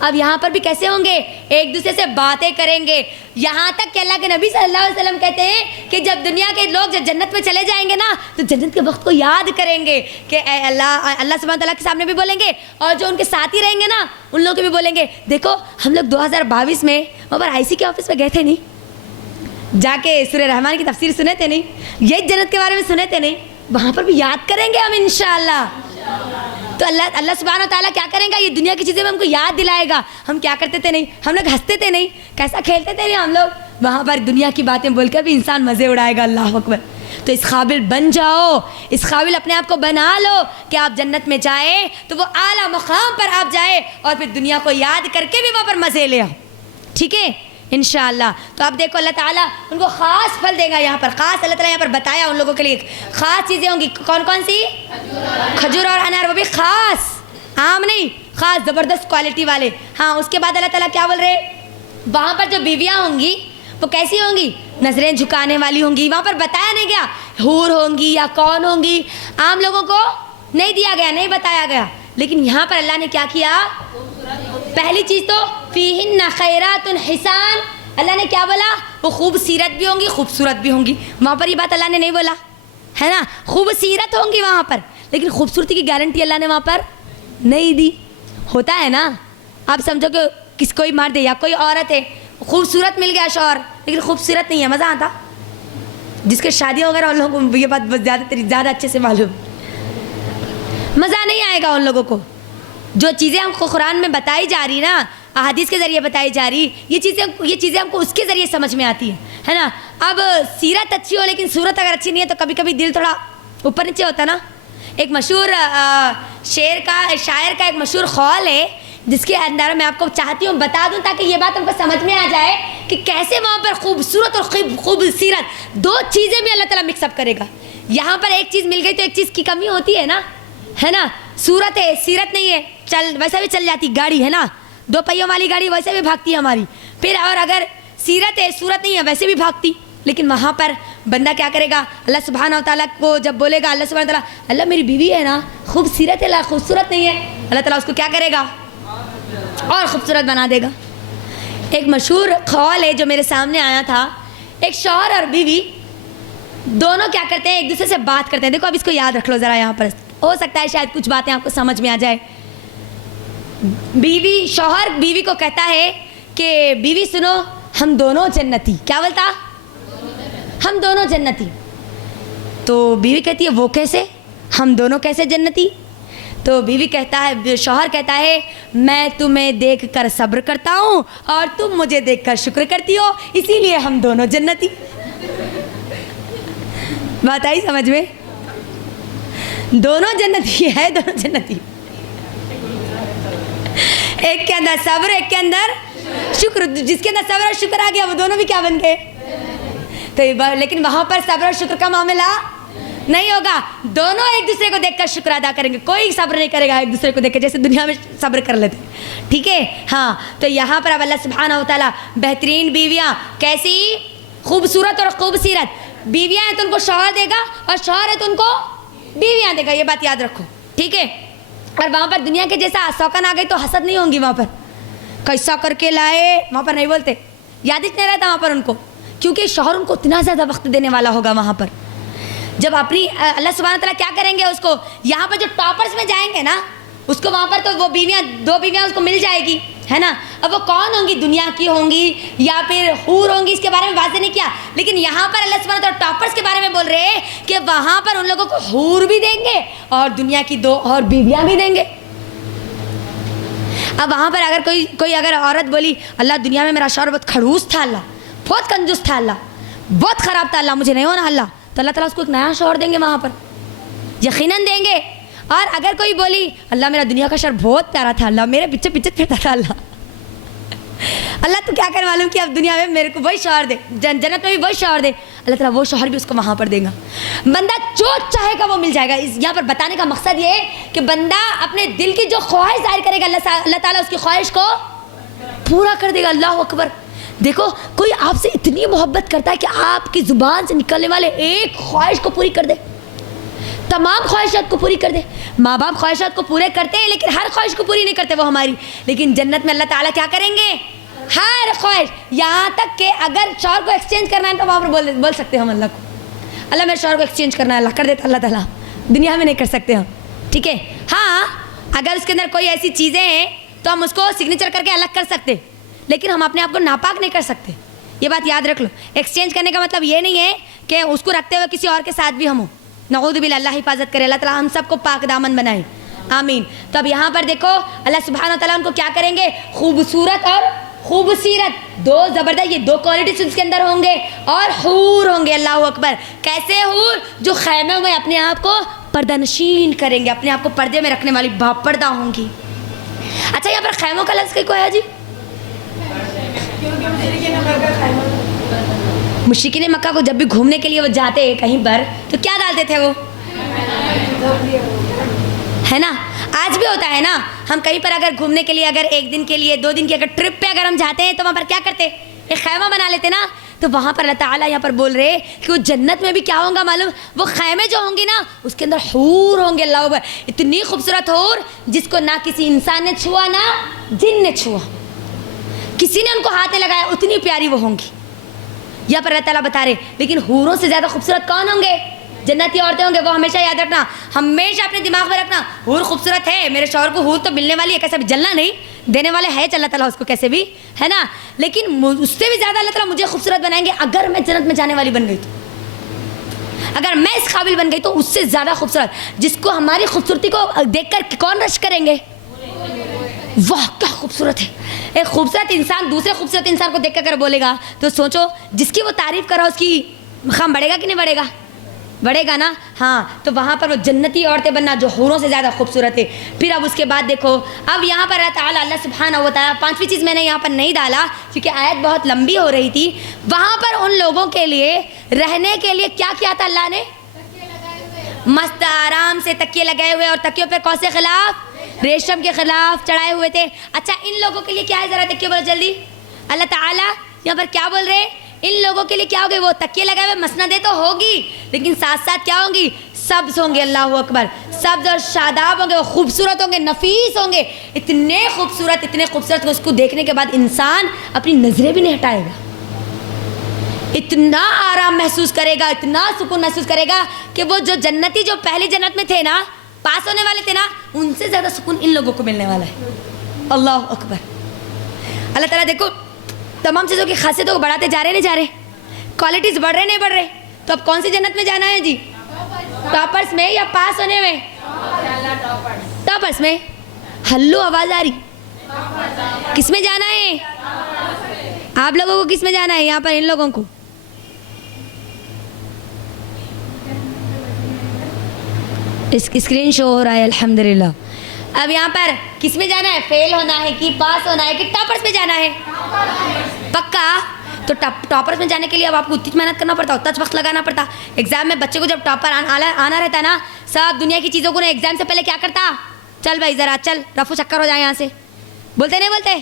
اب یہاں پر بھی کیسے ہوں گے؟ ایک دوسرے سے باتیں کریں گے, یہاں تک کہ اللہ کے نبی صلی اللہ علیہ وسلم کہتے ہیں کہ جب دنیا کے لوگ جب جنت میں چلے جائیں گے نا تو جنت کے وقت کو یاد کریں گے کہ اے اللہ, اللہ سبحانہ تعالیٰ کے سامنے بھی بولیں گے, اور جو ان کے ساتھی رہیں گے نا ان لوگوں کے بھی بولیں گے. دیکھو ہم لوگ 2022 میں وہاں پر IC کے آفس میں گئے تھے نہیں, جا کے سورہ رحمان کی تفسیر سنے تھے نہیں, یہ جنت کے بارے میں سنے تھے نہیں, وہاں پر بھی یاد کریں گے ہم انشاءاللہ. تو اللہ سبحانہ و تعالیٰ کیا کریں گا, یہ دنیا کی چیزیں میں ہم کو یاد دلائے گا. ہم کیا کرتے تھے نہیں, ہم لوگ ہنستے تھے نہیں, کیسا کھیلتے تھے نہیں ہم لوگ, وہاں پر دنیا کی باتیں بول کر بھی انسان مزے اڑائے گا. اللہ اکبر. تو اس قابل بن جاؤ, اس قابل اپنے آپ کو بنا لو کہ آپ جنت میں جائیں تو وہ اعلیٰ مقام پر آپ جائیں, اور پھر دنیا کو یاد کر کے بھی وہاں پر مزے لے آؤ. ٹھیک ہے انشاءاللہ. تو اب دیکھو اللہ تعالیٰ ان کو خاص پھل دے گا یہاں پر, خاص اللہ تعالیٰ یہاں پر بتایا ان لوگوں کے لیے خاص چیزیں ہوں گی. کون کون سی؟ کھجور اور انار, وہ بھی خاص, عام نہیں, خاص زبردست کوالٹی والے. ہاں اس کے بعد اللہ تعالیٰ کیا بول رہے, وہاں پر جو بیویاں ہوں گی وہ کیسی ہوں گی؟ نظریں جھکانے والی ہوں گی. وہاں پر بتایا نہیں گیا حور ہوں گی یا کون ہوں گی, عام لوگوں کو نہیں دیا گیا, نہیں بتایا گیا. لیکن یہاں پر اللہ نے کیا کیا, پہلی چیز تو فیہن خیرات حسان, اللہ نے کیا بولا, وہ خوبصورت بھی ہوں گی خوبصورت بھی ہوں گی. وہاں پر یہ بات اللہ نے نہیں بولا, ہے نا, خوبصورت ہوں گی وہاں پر, لیکن خوبصورتی کی گارنٹی اللہ نے وہاں پر نہیں دی. ہوتا ہے نا, آپ سمجھو کہ کس کوئی مرد ہے یا کوئی عورت ہے, خوبصورت مل گیا شوہر لیکن خوبصورت نہیں ہے, مزہ آتا. جس کے شادی وغیرہ ان لوگوں کو یہ بات زیادہ اچھے سے معلوم, مزہ نہیں آئے گا ان لوگوں کو. جو چیزیں ہم کو قرآن میں بتائی جا رہی نا, احادیث کے ذریعے بتائی جا رہی, یہ چیزیں ہم کو اس کے ذریعے سمجھ میں آتی ہے نا. اب سیرت اچھی ہو لیکن صورت اگر اچھی نہیں ہے تو کبھی کبھی دل تھوڑا اوپر نیچے ہوتا نا. ایک مشہور شاعر کا ایک مشہور قول ہے جس کے اندر میں آپ کو چاہتی ہوں بتا دوں تاکہ یہ بات ہم کو سمجھ میں آ جائے کہ کیسے وہاں پر خوبصورت اور خوبصورت دو چیزیں بھی اللہ تعالیٰ مکس اپ کرے گا. یہاں پر ایک چیز مل گئی تو ایک چیز کی کمی ہوتی ہے نا, ہے نا. صورت ہے, سیرت نہیں ہے, چل ویسا بھی چل جاتی گاڑی, ہے نا, 2 پہیوں والی گاڑی ویسے بھی بھاگتی ہے ہماری. پھر اور اگر سیرت ہے صورت نہیں ہے ویسے بھی بھاگتی. لیکن وہاں پر بندہ کیا کرے گا, اللہ سبحانہ و تعالیٰ کو جب بولے گا, اللہ سبحانہ و تعالیٰ, اللہ میری بیوی ہے نا خوبصورت ہے, خوبصورت نہیں ہے, اللہ تعالیٰ اس کو کیا کرے گا, اور خوبصورت بنا دے گا. ایک مشہور قول ہے جو میرے سامنے آیا تھا, ایک شوہر اور بیوی دونوں کیا کرتے ہیں, ایک دوسرے سے بات کرتے ہیں. دیکھو اب اس کو یاد رکھ لو ذرا, یہاں پر ہو سکتا ہے شاید کچھ باتیں آپ کو سمجھ میں آ جائے. شوہر بیوی کو کہتا ہے کہ بیوی سنو ہم دونوں جنتی. کیا بولتا, ہم دونوں جنتی. تو بیوی کہتی ہے وہ کیسے, ہم دونوں کیسے جنتی. تو بیوی کہتا ہے, شوہر کہتا ہے میں تمہیں دیکھ کر صبر کرتا ہوں اور تم مجھے دیکھ کر شکر کرتی ہو, اسی لیے ہم دونوں جنتی. بات آئی سمجھ میں, دونوں جنتی ہے, دونوں جنتی, ایک کے اندر صبر ایک کے اندر شکر. جس کے اندر صبر اور شکر آ گیا وہ دونوں بھی کیا بن گئے. تو لیکن وہاں پر صبر اور شکر کا معاملہ نہیں ہوگا, دونوں ایک دوسرے کو دیکھ کر شکر ادا کریں گے. کوئی صبر نہیں کرے گا ایک دوسرے کو دیکھ کر جیسے دنیا میں صبر کر لیتے. ٹھیک ہے, ہاں. تو یہاں پر اب اللہ سبحانہ و تعالیٰ بہترین بیویاں, کیسی خوبصورت اور خوبصورت بیویاں ہیں تو ان کو شوہر دے گا, اور شوہر ہے تو ان کو بیویاں دے گا. یہ بات یاد رکھو, ٹھیک ہے. اور وہاں پر دنیا کے جیسا شوقن آ گئی تو حسد نہیں ہوں گی. وہاں پر کیسا کر کے لائے, وہاں پر نہیں بولتے, یاد ہی نہیں رہتا وہاں پر ان کو, کیونکہ شوہر ان کو اتنا زیادہ وقت دینے والا ہوگا. وہاں پر جب اپنی اللہ سبحانہ تعالیٰ کیا کریں گے اس کو, یہاں پر جو ٹاپرز میں جائیں گے نا اس کو وہاں پر تو وہ بیویاں, 2 بیویاں اس کو مل جائے گی, ہے نا. اب وہ کون ہوں گی, دنیا کی ہوں گی یا پھر حور ہوں گی, اس کے بارے میں واضح نہیں کیا. لیکن یہاں پر اللہ سبحانہ تعالیٰ ٹاپرز کے بارے میں بول رہے ہیں کہ وہاں پر ان لوگوں کو حور بھی دیں گے اور دنیا کی 2 اور بیویاں بھی دیں گے. اب وہاں پر اگر کوئی اگر عورت بولی اللہ دنیا میں میرا شوہر بہت کھڑوس تھا, اللہ بہت کنجوس تھا, اللہ بہت خراب تھا, اللہ مجھے نہیں ہونا, اللہ, تو اللہ تعالیٰ اس کو ایک نیا شوہر دیں گے وہاں پر, یقیناً دیں گے. اور اگر کوئی بولی اللہ میرا دنیا کا شوہر بہت پیارا تھا, اللہ میرے پیچھے پیچھے پھرتا تھا, اللہ تو کیا کر معلوم کہ اب دنیا میں میرے کو وہی شوہر دے, جنت میں بھی وہی شوہر دے, اللہ تعالیٰ وہ شوہر بھی اس کو وہاں پر دے گا. بندہ جو چاہے گا وہ مل جائے گا. یہاں پر بتانے کا مقصد یہ ہے کہ بندہ اپنے دل کی جو خواہش ظاہر کرے گا, اللہ تعالیٰ اس کی خواہش کو پورا کر دے گا. اللہ اکبر. دیکھو کوئی آپ سے اتنی محبت کرتا ہے کہ آپ کی زبان سے نکلنے والے ایک خواہش کو پوری کر دے, تمام خواہشات کو پوری کر دے. ماں باپ خواہشات کو پورے کرتے ہیں لیکن ہر خواہش کو پوری نہیں کرتے وہ ہماری. لیکن جنت میں اللہ تعالیٰ کیا کریں گے, ہر خواہش, یہاں تک کہ اگر شوہر کو ایکسچینج کرنا ہے تو وہاں پر بول سکتے ہیں ہم اللہ کو, اللہ میرے شوہر کو ایکسچینج کرنا ہے, اللہ کر دیتا اللہ تعالیٰ. دنیا میں نہیں کر سکتے ہم, ٹھیک ہے. ہاں اگر اس کے اندر کوئی ایسی چیزیں ہیں تو ہم اس کو سگنیچر کر کے الگ کر سکتے, لیکن ہم اپنے آپ کو ناپاک نہیں کر سکتے. یہ بات یاد رکھ لو. ایکسچینج کرنے کا مطلب یہ نہیں ہے کہ اس کو رکھتے ہوئے کسی اور کے ساتھ بھی ہم ہوں. نعوذ باللہ, اللہ حفاظت کرے, اللہ تعالیٰ ہم سب کو پاک دامن بنائے, آمین. تو اب یہاں پر دیکھو اللہ سبحانہ و تعالیٰ ان کو کیا کریں گے, خوبصورت اور خوبصیرت, دو زبردست, یہ دو کوالٹیز اس کے اندر ہوں گے, اور حور ہوں گے. اللہ اکبر. کیسے حور, جو خیموں میں اپنے آپ کو پردہ نشین کریں گے, اپنے آپ کو پردے میں رکھنے والی باپردہ ہوں گی. اچھا یہاں پر خیموں کا لفظ کوئی ہے جی؟ مشرکین مکہ کو جب بھی گھومنے کے لیے وہ جاتے کہیں پر تو کیا ڈالتے تھے وہ, ہے نا. آج بھی ہوتا ہے نا, ہم کہیں پر اگر گھومنے کے لیے, اگر ایک دن کے لیے, 2 دن کی اگر ٹرپ پہ اگر ہم جاتے ہیں تو وہاں پر کیا کرتے, ایک خیمہ بنا لیتے نا. تو وہاں پر اللہ تعالیٰ یہاں پر بول رہے کہ وہ جنت میں بھی کیا ہوگا معلوم, وہ خیمے جو ہوں گی نا اس کے اندر حور ہوں گے. اللہ اکبر. اتنی خوبصورت حور جس کو نہ کسی انسان نے چھوا نہ جن نے چھوا, کسی نے ان کو ہاتھ نہیں لگایا, اتنی پیاری وہ ہوں گی. یہاں پر اللہ تعالیٰ بتا رہے. لیکن حوروں سے زیادہ خوبصورت کون ہوں گے, جنتی عورتیں ہوں گے. وہ ہمیشہ یاد رکھنا, ہمیشہ اپنے دماغ میں رکھنا, حور خوبصورت ہے, میرے شوہر کو حور تو ملنے والی ہے, کیسے بھی جلنا نہیں, دینے والے ہے اللہ تعالیٰ اس کو کیسے بھی, ہے نا. لیکن اس سے بھی زیادہ اللہ تعالیٰ مجھے خوبصورت بنائیں گے اگر میں جنت میں جانے والی بن گئی تو, اگر میں اس قابل بن گئی تو اس سے زیادہ خوبصورت, جس کو ہماری خوبصورتی کو دیکھ کر کون رش کریں گے, واہ کیا خوبصورت ہے. ایک خوبصورت انسان دوسرے خوبصورت انسان کو دیکھ کر بولے گا تو سوچو جس کی وہ تعریف کرا اس کی مقام بڑھے گا کہ نہیں بڑھے گا, بڑھے گا نا. ہاں تو وہاں پر وہ جنتی عورتیں بننا جو حوروں سے زیادہ خوبصورت ہے. پھر اب اس کے بعد دیکھو, اب یہاں پر اللہ سبحانہ و تعالیٰ, 5ویں چیز میں نے یہاں پر نہیں ڈالا کیونکہ آیت بہت لمبی ہو رہی تھی. وہاں پر ان لوگوں کے لیے رہنے کے لیے کیا کیا تھا اللہ نے, مست آرام سے تکیے لگائے ہوئے, اور تکیوں پہ کون سے خلاف, ریشم کے خلاف چڑھائے ہوئے تھے. اچھا ان لوگوں کے لیے کیا ہے, ذرا دیکھیے بولو جلدی. اللہ تعالیٰ یہاں پر کیا بول رہے ہیں, ان لوگوں کے لیے کیا ہوگی, وہ تکیے لگائے ہوئے مسندیں تو ہوگی لیکن ساتھ ساتھ کیا ہوں گی, سبز ہوں گے. اللہ اکبر. سبز اور شاداب ہوں گے, وہ خوبصورت ہوں گے, نفیس ہوں گے, اتنے خوبصورت کہ اس کو دیکھنے کے بعد انسان اپنی نظریں بھی نہیں ہٹائے گا. اتنا آرام محسوس کرے گا, اتنا سکون محسوس کرے گا کہ وہ جو جنتی جو پہلی جنت میں تھے نا, پاس ہونے والے تھے نا, ان سے زیادہ سکون ان لوگوں کو ملنے والا ہے. اللہ اکبر. اللہ تعالیٰ دیکھو تمام چیزوں کی خاصیتوں کو بڑھاتے جا رہے نہیں جا رہے, کوالٹیز بڑھ رہے نہیں بڑھ رہے. تو اب کون سی جنت میں جانا ہے جی, ٹاپرس میں یا پاس ہونے میں, ٹاپرس میں. ہلو آواز آ رہی, کس میں جانا ہے آپ لوگوں کو, کس میں جانا ہے یہاں پر ان لوگوں کو, اسکرین شو ہو رہا ہے الحمدللہ. اب یہاں پر کس میں جانا ہے, فیل ہونا ہے کہ پاس ہونا ہے کہ ٹاپرس میں جانا ہے, پکا. تو ٹاپرس میں جانے کے لیے اب آپ کو اتنی محنت کرنا پڑتا, اتنا وقت لگانا پڑتا. ایگزام میں بچے کو جب ٹاپر آنا رہتا ہے نا, سب دنیا کی چیزوں کو نا ایگزام سے پہلے کیا کرتا, چل بھائی ذرا چل رفو چکر ہو جائے یہاں سے, بولتے نہیں بولتے,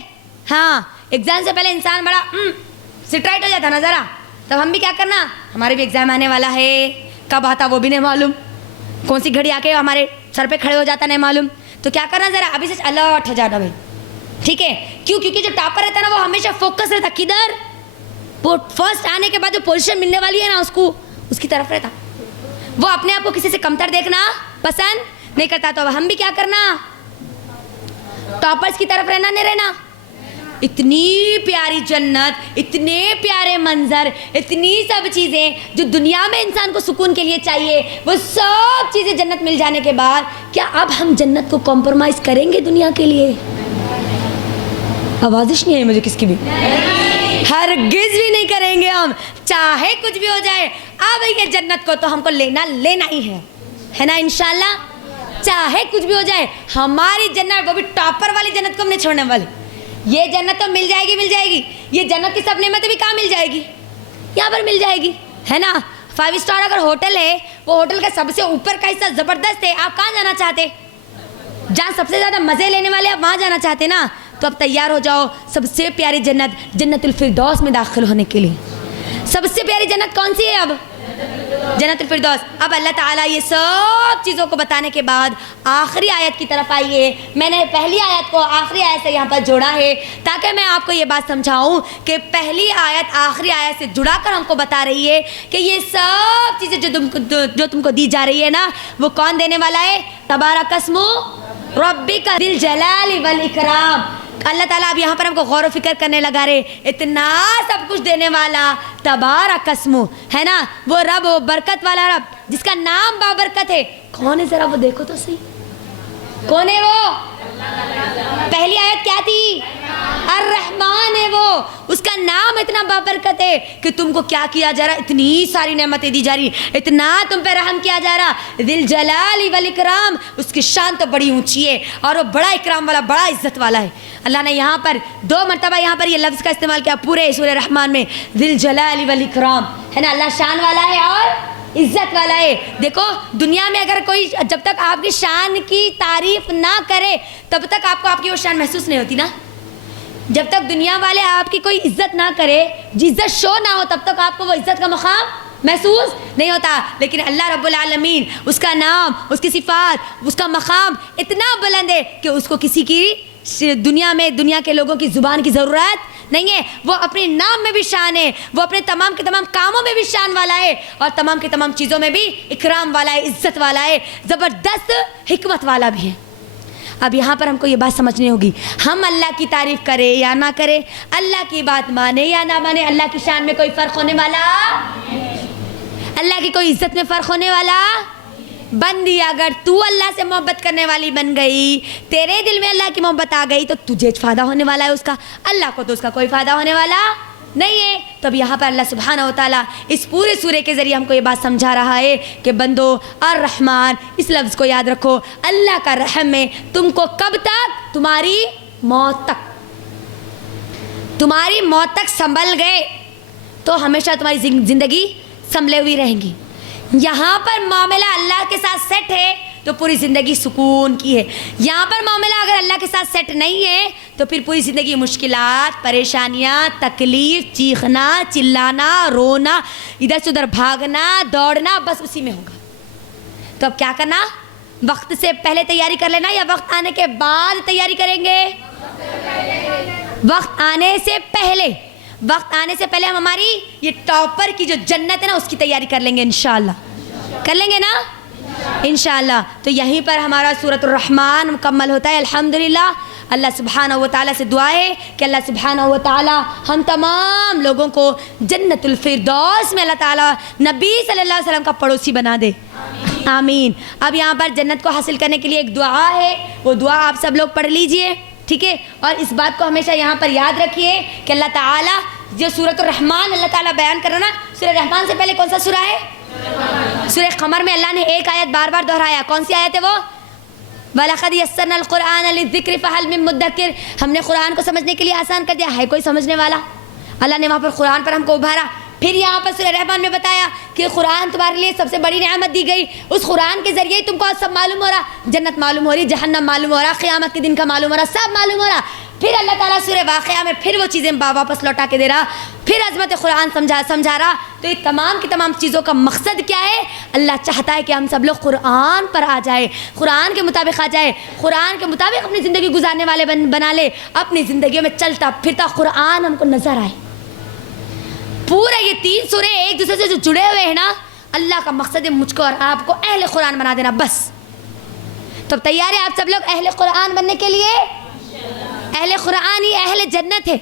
ہاں ایگزام سے پہلے انسان بڑا سٹرائٹ ہو جاتا نا ذرا. تب ہم بھی کیا کرنا, ہمارے بھی ایگزام آنے والا ہے, کب آتا وہ بھی نہیں معلوم, کون سی گھڑی آ کے ہمارے سر پہ کھڑے ہو جاتا نہیں معلوم. تو کیا کرنا, ذرا ابھی سے الرٹ ہو جانا بھائی, ٹھیک ہے. کیوں, کیونکہ جو ٹاپر رہتا ہے نا وہ ہمیشہ فوکس رہتا, کدھر, وہ فرسٹ آنے کے بعد جو پوزیشن ملنے والی ہے نا اس کو, اس کی طرف رہتا. وہ اپنے آپ کو کسی سے کمتر دیکھنا پسند نہیں کرتا. تو اب ہم بھی کیا کرنا, ٹاپرز کی طرف رہنا نہیں رہنا. اتنی پیاری جنت, اتنے پیارے منظر, اتنی سب چیزیں جو دنیا میں انسان کو سکون کے لیے چاہیے, وہ سب چیزیں جنت مل جانے کے بعد کیا اب ہم جنت کو کمپرومائز کریں گے دنیا کے لیے؟ آوازش نہیں ہے مجھے کس کی بھی, ہرگز بھی نہیں کریں گے ہم, چاہے کچھ بھی ہو جائے. اب یہ جنت کو تو ہم کو لینا ہی ہے نا انشاءاللہ. چاہے کچھ بھی ہو جائے ہماری جنت وہ بھی ٹاپر والی جنت کو ہم نہیں چھوڑنے والے. یہ جنت تو مل جائے گی. یہ جنت کی سب نعمتیں بھی کہاں مل جائے گی؟ یہاں پر مل جائے گی, ہے نا. 5 اسٹار اگر ہوٹل ہے, وہ ہوٹل کا سب سے اوپر کا حصہ زبردست ہے, آپ کہاں جانا چاہتے؟ جہاں سب سے زیادہ مزے لینے والے آپ وہاں جانا چاہتے نا. تو اب تیار ہو جاؤ سب سے پیاری جنت, جنت الفردوس میں داخل ہونے کے لیے. سب سے پیاری جنت کون سی ہے؟ اب جنت الفردوس. اب اللہ تعالیٰ یہ سب چیزوں کو بتانے کے بعد آخری آیت کی طرف آئیے. میں نے پہلی آیت کو آخری آیت سے یہاں پر جوڑا ہے تاکہ میں آپ کو یہ بات سمجھاؤں کہ پہلی آیت آخری آیت سے جڑا کر ہم کو بتا رہی ہے کہ یہ سب چیزیں جو تم کو دی جا رہی ہے نا, وہ کون دینے والا ہے؟ تبارک اسم ربک ذی الجلال والاکرام. اللہ تعالیٰ اب یہاں پر ہم کو غور و فکر کرنے لگا رہے. اتنا سب کچھ دینے والا تبارک اسمو, ہے نا, وہ رب, وہ برکت والا رب جس کا نام بابرکت ہے. کون ہے ذرا وہ دیکھو تو صحیح, کون ہے وہ؟ پہلی آیت کیا تھی؟ الرحمن ہے وہ. اس کا نام اتنا بابرکت ہے کہ تم کو کیا کیا جا رہا, اتنی ساری نعمتیں دی جا رہی, اتنا تم پہ رحم کیا جا رہا. ذی الجلال والاکرام, اس کی شان تو بڑی اونچی ہے اور وہ بڑا اکرام والا, بڑا عزت والا ہے. اللہ نے یہاں پر 2 مرتبہ یہاں پر یہ لفظ کا استعمال کیا پورے سورہ رحمان میں, ذی الجلال والاکرام, ہے نا. اللہ شان والا ہے اور عزت والا ہے. دیکھو دنیا میں اگر کوئی جب تک آپ کی شان کی تعریف نہ کرے تب تک آپ کو آپ کی وہ شان محسوس نہیں ہوتی نا. جب تک دنیا والے آپ کی کوئی عزت نہ کرے, عزت شو نہ ہو, تب تک آپ کو وہ عزت کا مقام محسوس نہیں ہوتا. لیکن اللہ رب العالمین, اس کا نام, اس کی صفات, اس کا مقام اتنا بلند ہے کہ اس کو کسی کی دنیا میں, دنیا کے لوگوں کی زبان کی ضرورت نہیں ہے. وہ اپنے نام میں بھی شان ہے, وہ اپنے تمام کے تمام کاموں میں بھی شان والا ہے, اور تمام کے تمام چیزوں میں بھی اکرام والا ہے, عزت والا ہے, زبردست حکمت والا بھی ہے. اب یہاں پر ہم کو یہ بات سمجھنی ہوگی, ہم اللہ کی تعریف کرے یا نہ کرے, اللہ کی بات مانے یا نہ مانے, اللہ کی شان میں کوئی فرق ہونے والا, اللہ کی کوئی عزت میں فرق ہونے والا. بندی اگر تو اللہ سے محبت کرنے والی بن گئی, تیرے دل میں اللہ کی محبت آ گئی, تو تجھے فائدہ ہونے والا ہے اس کا, اللہ کو تو اس کا کوئی فائدہ ہونے والا نہیں ہے. تو اب یہاں پر اللہ سبحانہ و تعالیٰ اس پورے سورے کے ذریعے ہم کو یہ بات سمجھا رہا ہے کہ بندو, الرحمن, اس لفظ کو یاد رکھو, اللہ کا رحم ہے تم کو کب تک؟ تمہاری موت تک. تمہاری موت تک سنبھل گئے تو ہمیشہ تمہاری زندگی سنبھلے ہوئی رہیں گی. یہاں پر معاملہ اللہ کے ساتھ سیٹ ہے تو پوری زندگی سکون کی ہے. یہاں پر معاملہ اگر اللہ کے ساتھ سیٹ نہیں ہے تو پھر پوری زندگی مشکلات, پریشانیاں, تکلیف, چیخنا, چلانا, رونا, ادھر سے ادھر بھاگنا, دوڑنا, بس اسی میں ہوگا. تو اب کیا کرنا؟ وقت سے پہلے تیاری کر لینا یا وقت آنے کے بعد تیاری کریں گے؟ وقت آنے سے پہلے. وقت آنے سے پہلے ہم ہماری یہ ٹاپر کی جو جنت ہے نا, اس کی تیاری کر لیں گے انشاءاللہ. کر لیں گے نا انشاءاللہ. تو یہیں پر ہمارا سورۃ الرحمن مکمل ہوتا ہے الحمدللہ. اللہ سبحانہ و تعالیٰ سے دعا ہے کہ اللہ سبحانہ و تعالیٰ ہم تمام لوگوں کو جنت الفردوس میں اللہ تعالیٰ نبی صلی اللہ علیہ وسلم کا پڑوسی بنا دے. آمین. اب یہاں پر جنت کو حاصل کرنے کے لیے ایک دعا ہے, وہ دعا آپ سب لوگ پڑھ لیجئے, ٹھیک ہے. اور اس بات کو ہمیشہ یہاں پر یاد رکھیے کہ اللہ تعالیٰ جو سورۃ الرحمن اللہ تعالیٰ بیان کر رہا نا, سورہ رحمان سے پہلے کون سا سورہ ہے؟ سورہ قمر میں اللہ نے ایک آیت بار بار دہرایا. کون سی آیت ہے وہ؟ وَلَقَدْ يَسَّرْنَا الْقُرْآنَ لِلذِّكْرِ فَهَلْ مِن مُدَّكِرٍ. ہم نے قرآن کو سمجھنے کے لیے آسان کر دیا, ہے کوئی سمجھنے والا؟ اللہ نے وہاں پر قرآن پر ہم کو ابھارا. پھر یہاں پر سورہ رحمان میں بتایا کہ قرآن تمہارے لیے سب سے بڑی نعمت دی گئی, اس قرآن کے ذریعے تم کو سب معلوم ہو رہا, جنت معلوم ہو رہی, جہنم معلوم ہو رہا, قیامت کے دن کا معلوم ہو رہا, سب معلوم ہو رہا. پھر اللہ تعالیٰ سورہ واقعہ میں پھر وہ چیزیں واپس لوٹا کے دے رہا, پھر عظمت قرآن سمجھا رہا. تو یہ تمام کی تمام چیزوں کا مقصد کیا ہے؟ اللہ چاہتا ہے کہ ہم سب لوگ قرآن پر آ جائے, قرآن کے مطابق آ جائے, قرآن کے مطابق اپنی زندگی گزارنے والے بنا لے, اپنی زندگیوں میں چلتا پھرتا قرآن ہم کو نظر آئے. پورا یہ 3 سورے ایک دوسرے سے جو جڑے ہوئے ہیں نا, اللہ کا مقصد ہے مجھ کو اور آپ کو اہل قرآن بنا دینا بس. تو تیار ہے آپ سب لوگ اہل قرآن بننے کے لیے؟ اہل قرآن ہی اہل جنت ہے,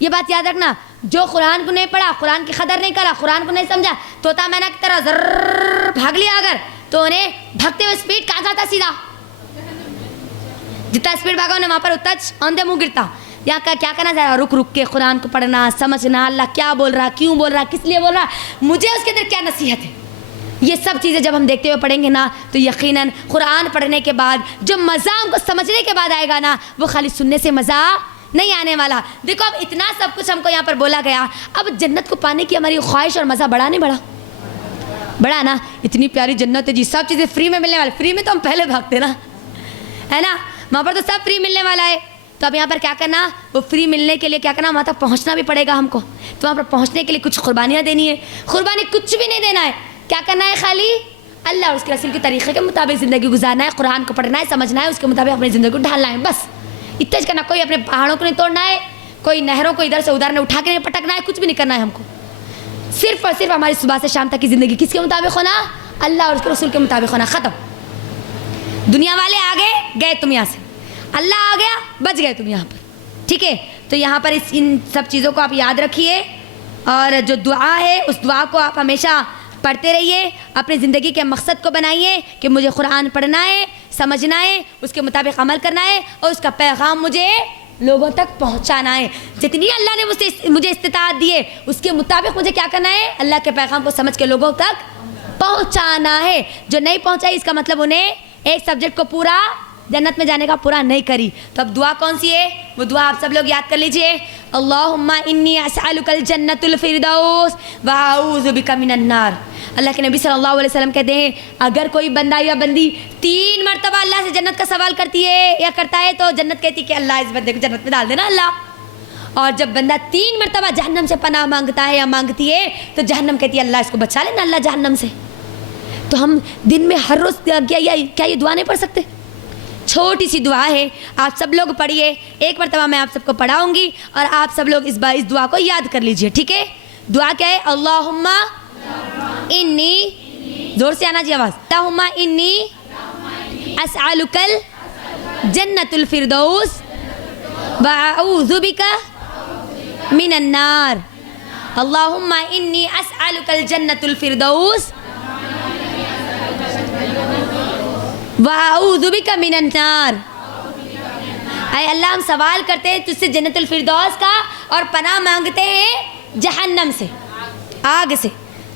یہ بات یاد رکھنا. جو قرآن کو نہیں پڑھا, قرآن کی قدر نہیں کرا, قرآن کو نہیں سمجھا, طوطا مینا کی طرح ذرر بھاگ لیا اگر, تو انہیں بھگتے ہوئے اسپیڈ کہاں جاتا سیدھا, جتنا اسپیڈ بھاگا انہیں وہاں پر اتنا آندھے منہ گرتا. یہاں کا کیا کرنا چاہیے؟ رک رک کے قرآن کو پڑھنا, سمجھنا اللہ کیا بول رہا, کیوں بول رہا, کس لیے بول رہا, مجھے اس کے اندر کیا نصیحت ہے, یہ سب چیزیں جب ہم دیکھتے ہوئے پڑھیں گے نا تو یقیناً قرآن پڑھنے کے بعد جو مزہ ہم کو سمجھنے کے بعد آئے گا نا وہ خالی سننے سے مزہ نہیں آنے والا. دیکھو اب اتنا سب کچھ ہم کو یہاں پر بولا گیا, اب جنت کو پانے کی ہماری خواہش اور مزہ بڑا نہیں بڑا نا. اتنی پیاری جنت ہے جی, سب چیزیں فری میں ملنے والی. فری میں تو ہم پہلے بھاگتے نا, ہے نا, وہاں پر تو سب فری ملنے والا ہے. تو اب یہاں پر کیا کرنا, وہ فری ملنے کے لیے کیا کرنا, وہاں تک پہنچنا بھی پڑے گا ہم کو. تو وہاں پر پہنچنے کے لیے کچھ قربانیاں دینی ہے. قربانی کچھ بھی نہیں دینا ہے, کیا کرنا ہے, خالی اللہ اور اس کے رسول کے طریقے کے مطابق زندگی گزارنا ہے, قرآن کو پڑھنا ہے, سمجھنا ہے, اس کے مطابق اپنی زندگی کو ڈھالنا ہے, بس اتنا ہی کرنا. کوئی اپنے پہاڑوں کو نہیں توڑنا ہے, کوئی نہروں کو ادھر سے ادھر نہیں اٹھا کے نہیں پٹکنا ہے, کچھ بھی نہیں کرنا ہے ہم کو. صرف اور صرف ہماری صبح سے شام تک کی زندگی کس کے مطابق ہونا, اللہ اور اس کے رسول کے مطابق ہونا, ختم. دنیا والے آگے گئے تم یہاں سے, اللہ آ گیا بچ گئے تم یہاں پر, ٹھیک ہے. تو یہاں پر ان سب چیزوں کو آپ یاد رکھیے, اور جو دعا ہے اس دعا کو آپ ہمیشہ پڑھتے رہیے. اپنی زندگی کے مقصد کو بنائیے کہ مجھے قرآن پڑھنا ہے, سمجھنا ہے, اس کے مطابق عمل کرنا ہے, اور اس کا پیغام مجھے لوگوں تک پہنچانا ہے. جتنی اللہ نے مجھے استطاعت دی ہے اس کے مطابق مجھے کیا کرنا ہے, اللہ کے پیغام کو سمجھ کے لوگوں تک پہنچانا ہے. جو نہیں پہنچائی اس کا مطلب انہیں ایک سبجیکٹ کو پورا جنت میں جانے کا پورا نہیں کری. تو اب دعا کون سی ہے, وہ دعا آپ سب لوگ یاد کر لیجئے. اللہم انی اسألک الجنت الفردوس واعوذ بک من النار. اللہ کے نبی صلی اللہ علیہ وسلم کہتے ہیں اگر کوئی بندہ یا بندی 3 مرتبہ اللہ سے جنت کا سوال کرتی ہے یا کرتا ہے تو جنت کہتی کہ اللہ اس بندے کو جنت میں ڈال دینا اللہ. اور جب بندہ 3 مرتبہ جہنم سے پناہ مانگتا ہے یا مانگتی ہے تو جہنم کہتی ہے اللہ اس کو بچا لینا اللہ جہنم سے. تو ہم دن میں ہر روز کیا یہ دعا نہیں پڑھ سکتے؟ چھوٹی سی دعا ہے, آپ سب لوگ پڑھیے. ایک مرتبہ میں آپ سب کو پڑھاؤں گی اور آپ سب لوگ اس دعا کو یاد کر لیجئے, ٹھیک ہے. دعا کیا ہے, اللہم انی, زور سے آنا جی آواز, اللہم انی اسألک الجنت الفردوس واعوذ بک من النار. اللہم انی اسألک الجنت الفردوس وَأَعُوذُ بِكَ مِنَ النَّارِ. اے اللہ ہم سوال کرتے ہیں تجھ سے جنت الفردوس کا اور پناہ مانگتے ہیں جہنم سے, آگ سے.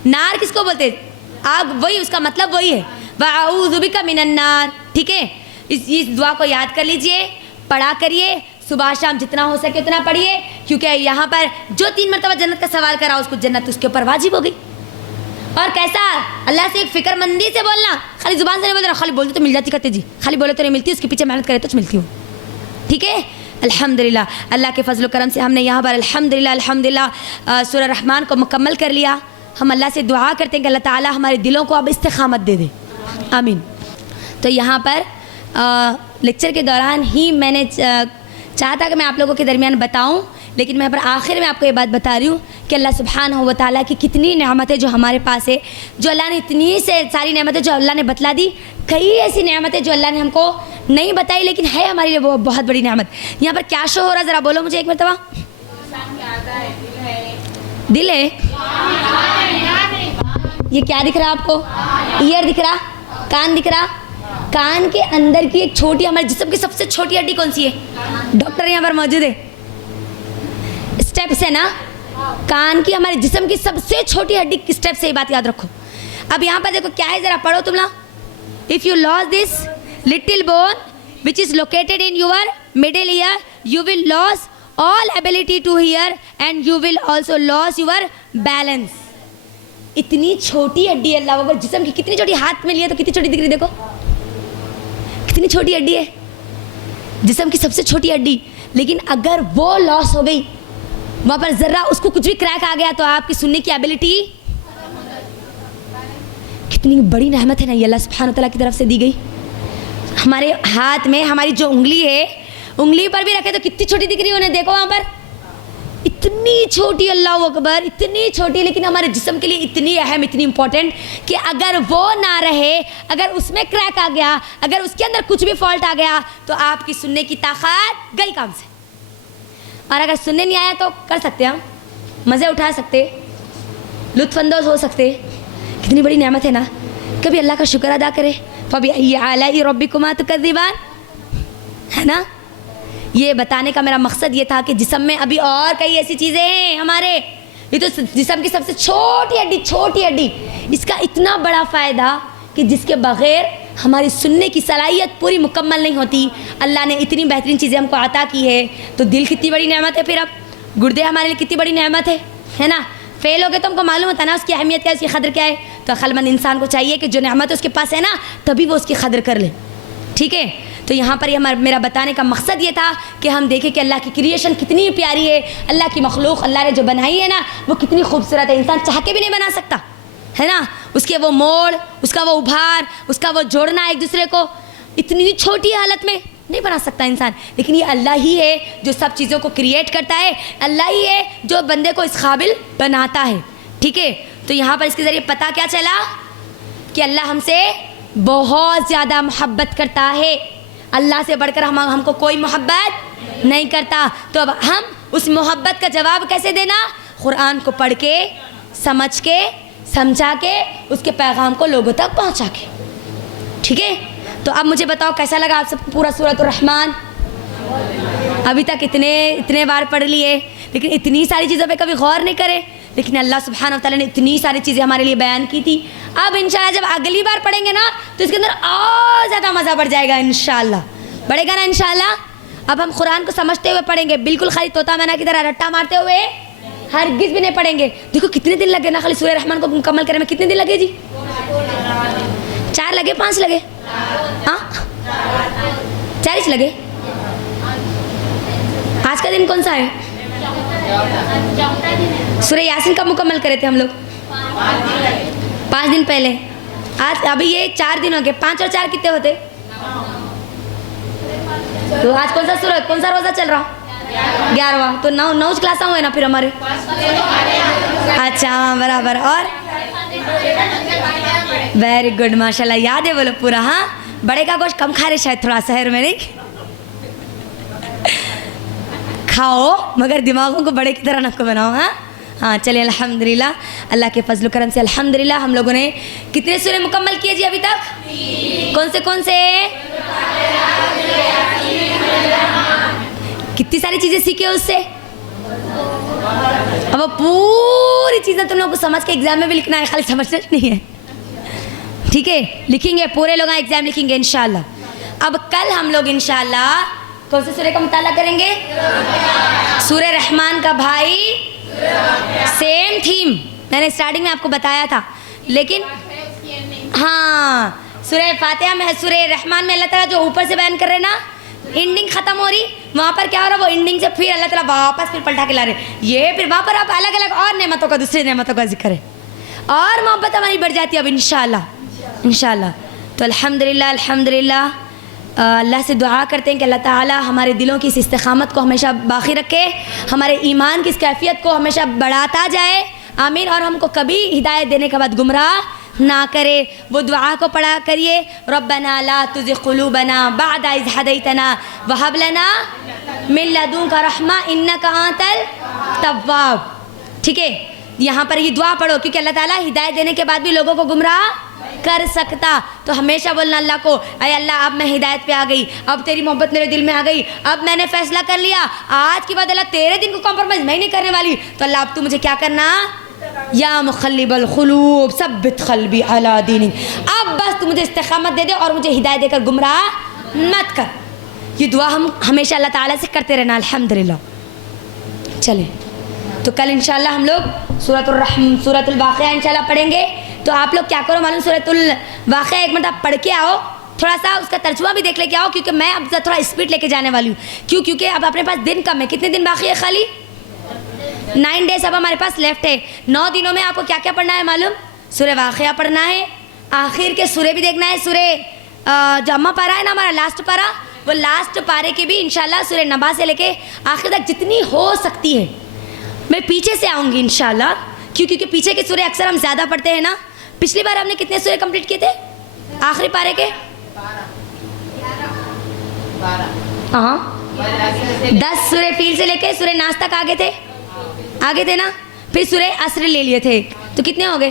نار کس کو بولتے ہیں, آگ, وہی اس کا مطلب وہی ہے, وَأَعُوذُ بِكَ مِنَ النَّارِ, ٹھیک ہے. اس دعا کو یاد کر لیجئے, پڑھا کریے, صبح شام جتنا ہو سکے اتنا پڑھیے, کیونکہ یہاں پر جو 3 مرتبہ جنت کا سوال کرا اس کو جنت اس کے اوپر واجب ہو گئی. اور کیسا, اللہ سے ایک فکر مندی سے بولنا, خالی زبان سے نہیں بولنا, خالی بولتے تو مل جاتی کرتے جی, خالی بولے تو نہیں ملتی, اس کے پیچھے محنت کرے تو ملتی ہوں, ٹھیک ہے. الحمدللہ اللہ کے فضل و کرم سے ہم نے یہاں پر الحمدللہ سورہ رحمان کو مکمل کر لیا. ہم اللہ سے دعا کرتے ہیں کہ اللہ تعالی ہمارے دلوں کو اب استقامت دے دے, آمین. تو یہاں پر لیکچر کے دوران ہی میں نے چاہا تھا کہ میں آپ لوگوں کے درمیان بتاؤں, لیکن میں پر آخر میں آپ کو یہ بات بتا رہی ہوں کہ اللہ سبحانہ و تعالیٰ کی کتنی نعمتیں جو ہمارے پاس ہے, جو اللہ نے اتنی سے ساری نعمتیں جو اللہ نے بتلا دی, کئی ایسی نعمتیں جو اللہ نے ہم کو نہیں بتائی لیکن ہے ہمارے لیے وہ بہت بڑی نعمت. یہاں پر کیا شو ہو رہا, ذرا بولو مجھے ایک مرتبہ. دل ہے, یہ کیا دکھ رہا آپ کو, ایئر دکھ رہا, کان دکھ رہا. کان کے اندر کی ایک چھوٹی, ہمارے جسم کی سب سے چھوٹی ہڈی کون سی ہے, ڈاکٹر یہاں پر موجود ہے, اسٹیپس ہے نا, کان کی ہمارے جسم کی سب سے چھوٹی ہڈی اسٹیپ سے, یہ بات یاد رکھو. اب یہاں پر دیکھو کیا ہے, ذرا پڑھو تم نا. If you lose this little bone which is located in your middle ear you will lose all ability to hear and you will also lose your balance. اتنی چھوٹی ہڈی ہے اللہ اکبر, جسم کی کتنی چھوٹی, ہاتھ میں لیا تو کتنی چھوٹی دکھ رہی, دیکھو کتنی چھوٹی ہڈی ہے, جسم کی سب سے چھوٹی ہڈی. لیکن اگر وہ لاس ہو گئی, وہاں پر ذرا اس کو کچھ بھی کریک آ گیا تو آپ کی سننے کی ایبلٹی, کتنی بڑی نعمت ہے نا یہ اللہ سبحانہ تعالیٰ کی طرف سے دی گئی. ہمارے ہاتھ میں ہماری جو انگلی ہے, انگلی پر بھی رکھے تو کتنی چھوٹی دکھ رہی ہے انہیں, دیکھو وہاں پر اتنی چھوٹی, اللہ اکبر اتنی چھوٹی, لیکن ہمارے جسم کے لیے اتنی اہم, اتنی امپورٹنٹ کہ اگر وہ نہ رہے, اگر اس میں کریک آ گیا, اگر اس کے اندر کچھ بھی فالٹ آ گیا تو آپ کی سننے کی طاقت گئی کام سے. اور اگر سننے نہیں آیا تو کر سکتے, ہم مزے اٹھا سکتے, لطف اندوز ہو سکتے. کتنی بڑی نعمت ہے نا, کبھی اللہ کا شکر ادا کرے. فَبِأَيِّ آلَاءِ رَبِّكُمَا تُكَذِّبَانِ, ہے نا. یہ بتانے کا میرا مقصد یہ تھا کہ جسم میں ابھی اور کئی ایسی چیزیں ہیں ہمارے یہ تو جسم کی سب سے چھوٹی ہڈی، اس کا اتنا بڑا فائدہ کہ جس کے بغیر ہماری سننے کی صلاحیت پوری مکمل نہیں ہوتی۔ اللہ نے اتنی بہترین چیزیں ہم کو عطا کی ہے، تو دل کتنی بڑی نعمت ہے، پھر اب گردے ہمارے لیے کتنی بڑی نعمت ہے نا۔ فیل ہو گئے تو ہم کو معلوم ہوتا ہے نا اس کی اہمیت کیا ہے، اس کی قدر کیا ہے۔ تو عقل مند انسان کو چاہیے کہ جو نعمت اس کے پاس ہے نا تبھی وہ اس کی قدر کر لے، ٹھیک ہے۔ تو یہاں پر میرا بتانے کا مقصد یہ تھا کہ ہم دیکھیں کہ اللہ کی کریشن کتنی پیاری ہے، اللہ کی مخلوق اللہ نے جو بنائی ہے نا وہ کتنی خوبصورت ہے، انسان چاہ کے بھی نہیں بنا سکتا ہے نا۔ اس کے وہ موڑ، اس کا وہ ابھار، اس کا وہ جوڑنا ایک دوسرے کو اتنی چھوٹی حالت میں نہیں بنا سکتا انسان، لیکن یہ اللہ ہی ہے جو سب چیزوں کو کریٹ کرتا ہے، اللہ ہی ہے جو بندے کو اس قابل بناتا ہے، ٹھیک ہے۔ تو یہاں پر اس کے ذریعے پتہ کیا چلا کہ اللہ ہم سے بہت زیادہ محبت کرتا ہے، اللہ سے بڑھ کر ہم کو کوئی محبت نہیں کرتا۔ تو اب ہم اس محبت کا جواب کیسے دینا؟ قرآن کو پڑھ کے، سمجھ کے، سمجھا کے، اس کے پیغام کو لوگوں تک پہنچا کے، ٹھیک ہے۔ تو اب مجھے بتاؤ کیسا لگا آپ سب کو پورا سورۃ الرحمن؟ ابھی تک اتنے بار پڑھ لیے، لیکن اتنی ساری چیزوں پہ کبھی غور نہیں کرے، لیکن اللہ سبحانہ و تعالیٰ نے اتنی ساری چیزیں ہمارے لیے بیان کی تھی۔ اب انشاءاللہ جب اگلی بار پڑھیں گے نا تو اس کے اندر اور زیادہ مزہ بڑھ جائے گا، انشاءاللہ بڑھے گا نا انشاءاللہ۔ اب ہم قرآن کو سمجھتے ہوئے پڑھیں گے، بالکل خالی طوطا مینا کی طرح رٹا مارتے ہوئے ہرگز بھی نہیں پڑھیں گے۔ دیکھو کتنے دن لگے نا خالی سورہ رحمان کو مکمل کرنے میں، کتنے دن لگے جی؟ 4 لگے 5 لگے؟ ہاں 4 لگے۔ آج کا دن کون سا ہے؟ سورہ یاسین کب مکمل کرے تھے ہم لوگ؟ 5 دن پہلے۔ آج ابھی یہ 4 دن ہو گئے، 5 اور 4 کتنے ہوتے؟ تو آج کون سا سورت، کون سا روزہ چل رہا؟ 11واں۔ تو 9 کلاس ہوئے نا پھر ہمارے۔ اچھا برابر۔ اور ویری گڈ، ماشاء اللہ یاد ہے بولو پورا۔ ہاں بڑے کا گوشت کم کھا رہے شاید تھوڑا شہر میں، نہیں کھاؤ مگر دماغوں کو بڑے کی طرح نہ کو بناؤ۔ ہاں چلیں الحمدللہ، اللہ کے فضل و کرم سے الحمدللہ ہم لوگوں نے کتنے سورے مکمل کیے جی ابھی تک؟ کون سے؟ کتنی ساری چیزیں سیکھے اس سے؟ اب وہ پوری چیزیں تم لوگوں کو سمجھ کے ایگزام میں بھی لکھنا ہے، خالی سمجھنا نہیں ہے، ٹھیک ہے۔ لکھیں گے پورے لوگ ایگزام لکھیں گے انشاءاللہ۔ اب کل ہم لوگ انشاءاللہ کون سے سورے کا مطالعہ کریں گے؟ سورہ رحمان کا بھائی، سیم تھیم میں نے اسٹارٹنگ میں آپ کو بتایا تھا، لیکن ہاں سورہ فاتحہ میں، سورہ رحمان میں اللہ تعالیٰ جو اوپر سے بیان کر رہے نا، اینڈنگ ختم ہو رہی، وہاں پر کیا ہو رہا؟ وہ اینڈنگ سے پھر اللہ تعالیٰ واپس پھر پلٹا کے لا رہے، یہ پھر وہاں پر آپ الگ الگ اور نعمتوں کا، دوسری نعمتوں کا ذکر ہے، اور محبت ہماری بڑھ جاتی ہے اب انشاءاللہ۔ تو الحمدللہ اللہ سے دعا کرتے ہیں کہ اللہ تعالیٰ ہمارے دلوں کی اس استقامت کو ہمیشہ باقی رکھے، ہمارے ایمان کی اس کیفیت کو ہمیشہ بڑھاتا جائے، آمین۔ اور ہم کو کبھی ہدایت دینے کے بعد گمراہ نہ کرے۔ وہ دعا کو پڑھا کریے، ربنا لا تزغ قلوبنا بعد اذ ہدیتنا وہب لنا من لدنک رحمہ انک انت التواب، ٹھیک ہے۔ یہاں پر یہ دعا پڑھو کیونکہ اللہ تعالیٰ ہدایت دینے کے بعد بھی لوگوں کو گمراہ کر سکتا، تو ہمیشہ بولنا اللہ کو، اے اللہ اب میں ہدایت پہ آ گئی، اب تیری محبت میرے دل میں آ گئی، اب میں نے فیصلہ کر لیا، آج کے بعد اللہ تیرے دن کو کمپرومائز میں نہیں کرنے والی، تو اللہ اب تو مجھے کیا کرنا؟ یا مقلب القلوب ثبت قلبی علی دینک، اب بس تو مجھے استقامت دے دے اور مجھے ہدایت دے کر گمراہ مت کر۔ یہ دعا ہم ہمیشہ اللہ تعالیٰ سے کرتے رہنا الحمدللہ۔ چلیں تو کل انشاءاللہ ہم لوگ سورۃ الواقعہ انشاءاللہ پڑھیں گے۔ تو آپ لوگ کیا کرو معلوم، سورۃ الواقعہ ایک مرتبہ پڑھ کے آؤ، تھوڑا سا اس کا ترجمہ بھی دیکھ لے کے آؤ، کیونکہ میں اب تھوڑا اسپیڈ لے کے جانے والی ہوں، کیونکہ اب اپنے پاس دن کم ہے۔ کتنے دن باقی ہے؟ خالی 9 ڈیز اب ہمارے پاس لیفٹ ہے۔ 9 دنوں میں آپ کو کیا کیا پڑھنا ہے معلوم؟ سورہ واقعہ پڑھنا ہے، آخر کے سورے بھی دیکھنا ہے، سورہ جو اما پارا ہے نا ہمارا لاسٹ پارا، وہ لاسٹ پارے کے بھی انشاءاللہ سورہ نبا سے لے کے آخر تک جتنی ہو سکتی ہے میں پیچھے سے آؤں گی انشاءاللہ، کیونکہ پیچھے کے سورے اکثر ہم زیادہ پڑھتے ہیں نا۔ پچھلی بار ہم نے کتنے سورے کمپلیٹ کیے تھے آخری پارے کے؟ ہاں 10 سورے فیل سے لے کے سورہ ناس تک آگے تھے نا، پھر سورہ عصر لے لیے تھے، تو کتنے ہو گئے؟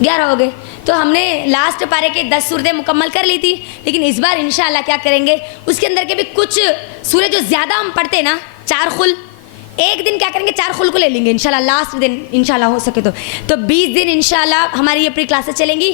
11 ہو گئے۔ تو ہم نے لاسٹ پارے کے 10 سورتیں مکمل کر لی تھی، لیکن اس بار انشاءاللہ کیا کریں گے، اس کے اندر کے بھی کچھ سورے جو زیادہ ہم پڑھتے نا، 4 خل، ایک دن کیا کریں گے 4 خلق لے لیں گے انشاءاللہ لاسٹ دن انشاءاللہ ہو سکے تو 20 دن انشاءاللہ ہماری یہ پری کلاسز چلیں گی.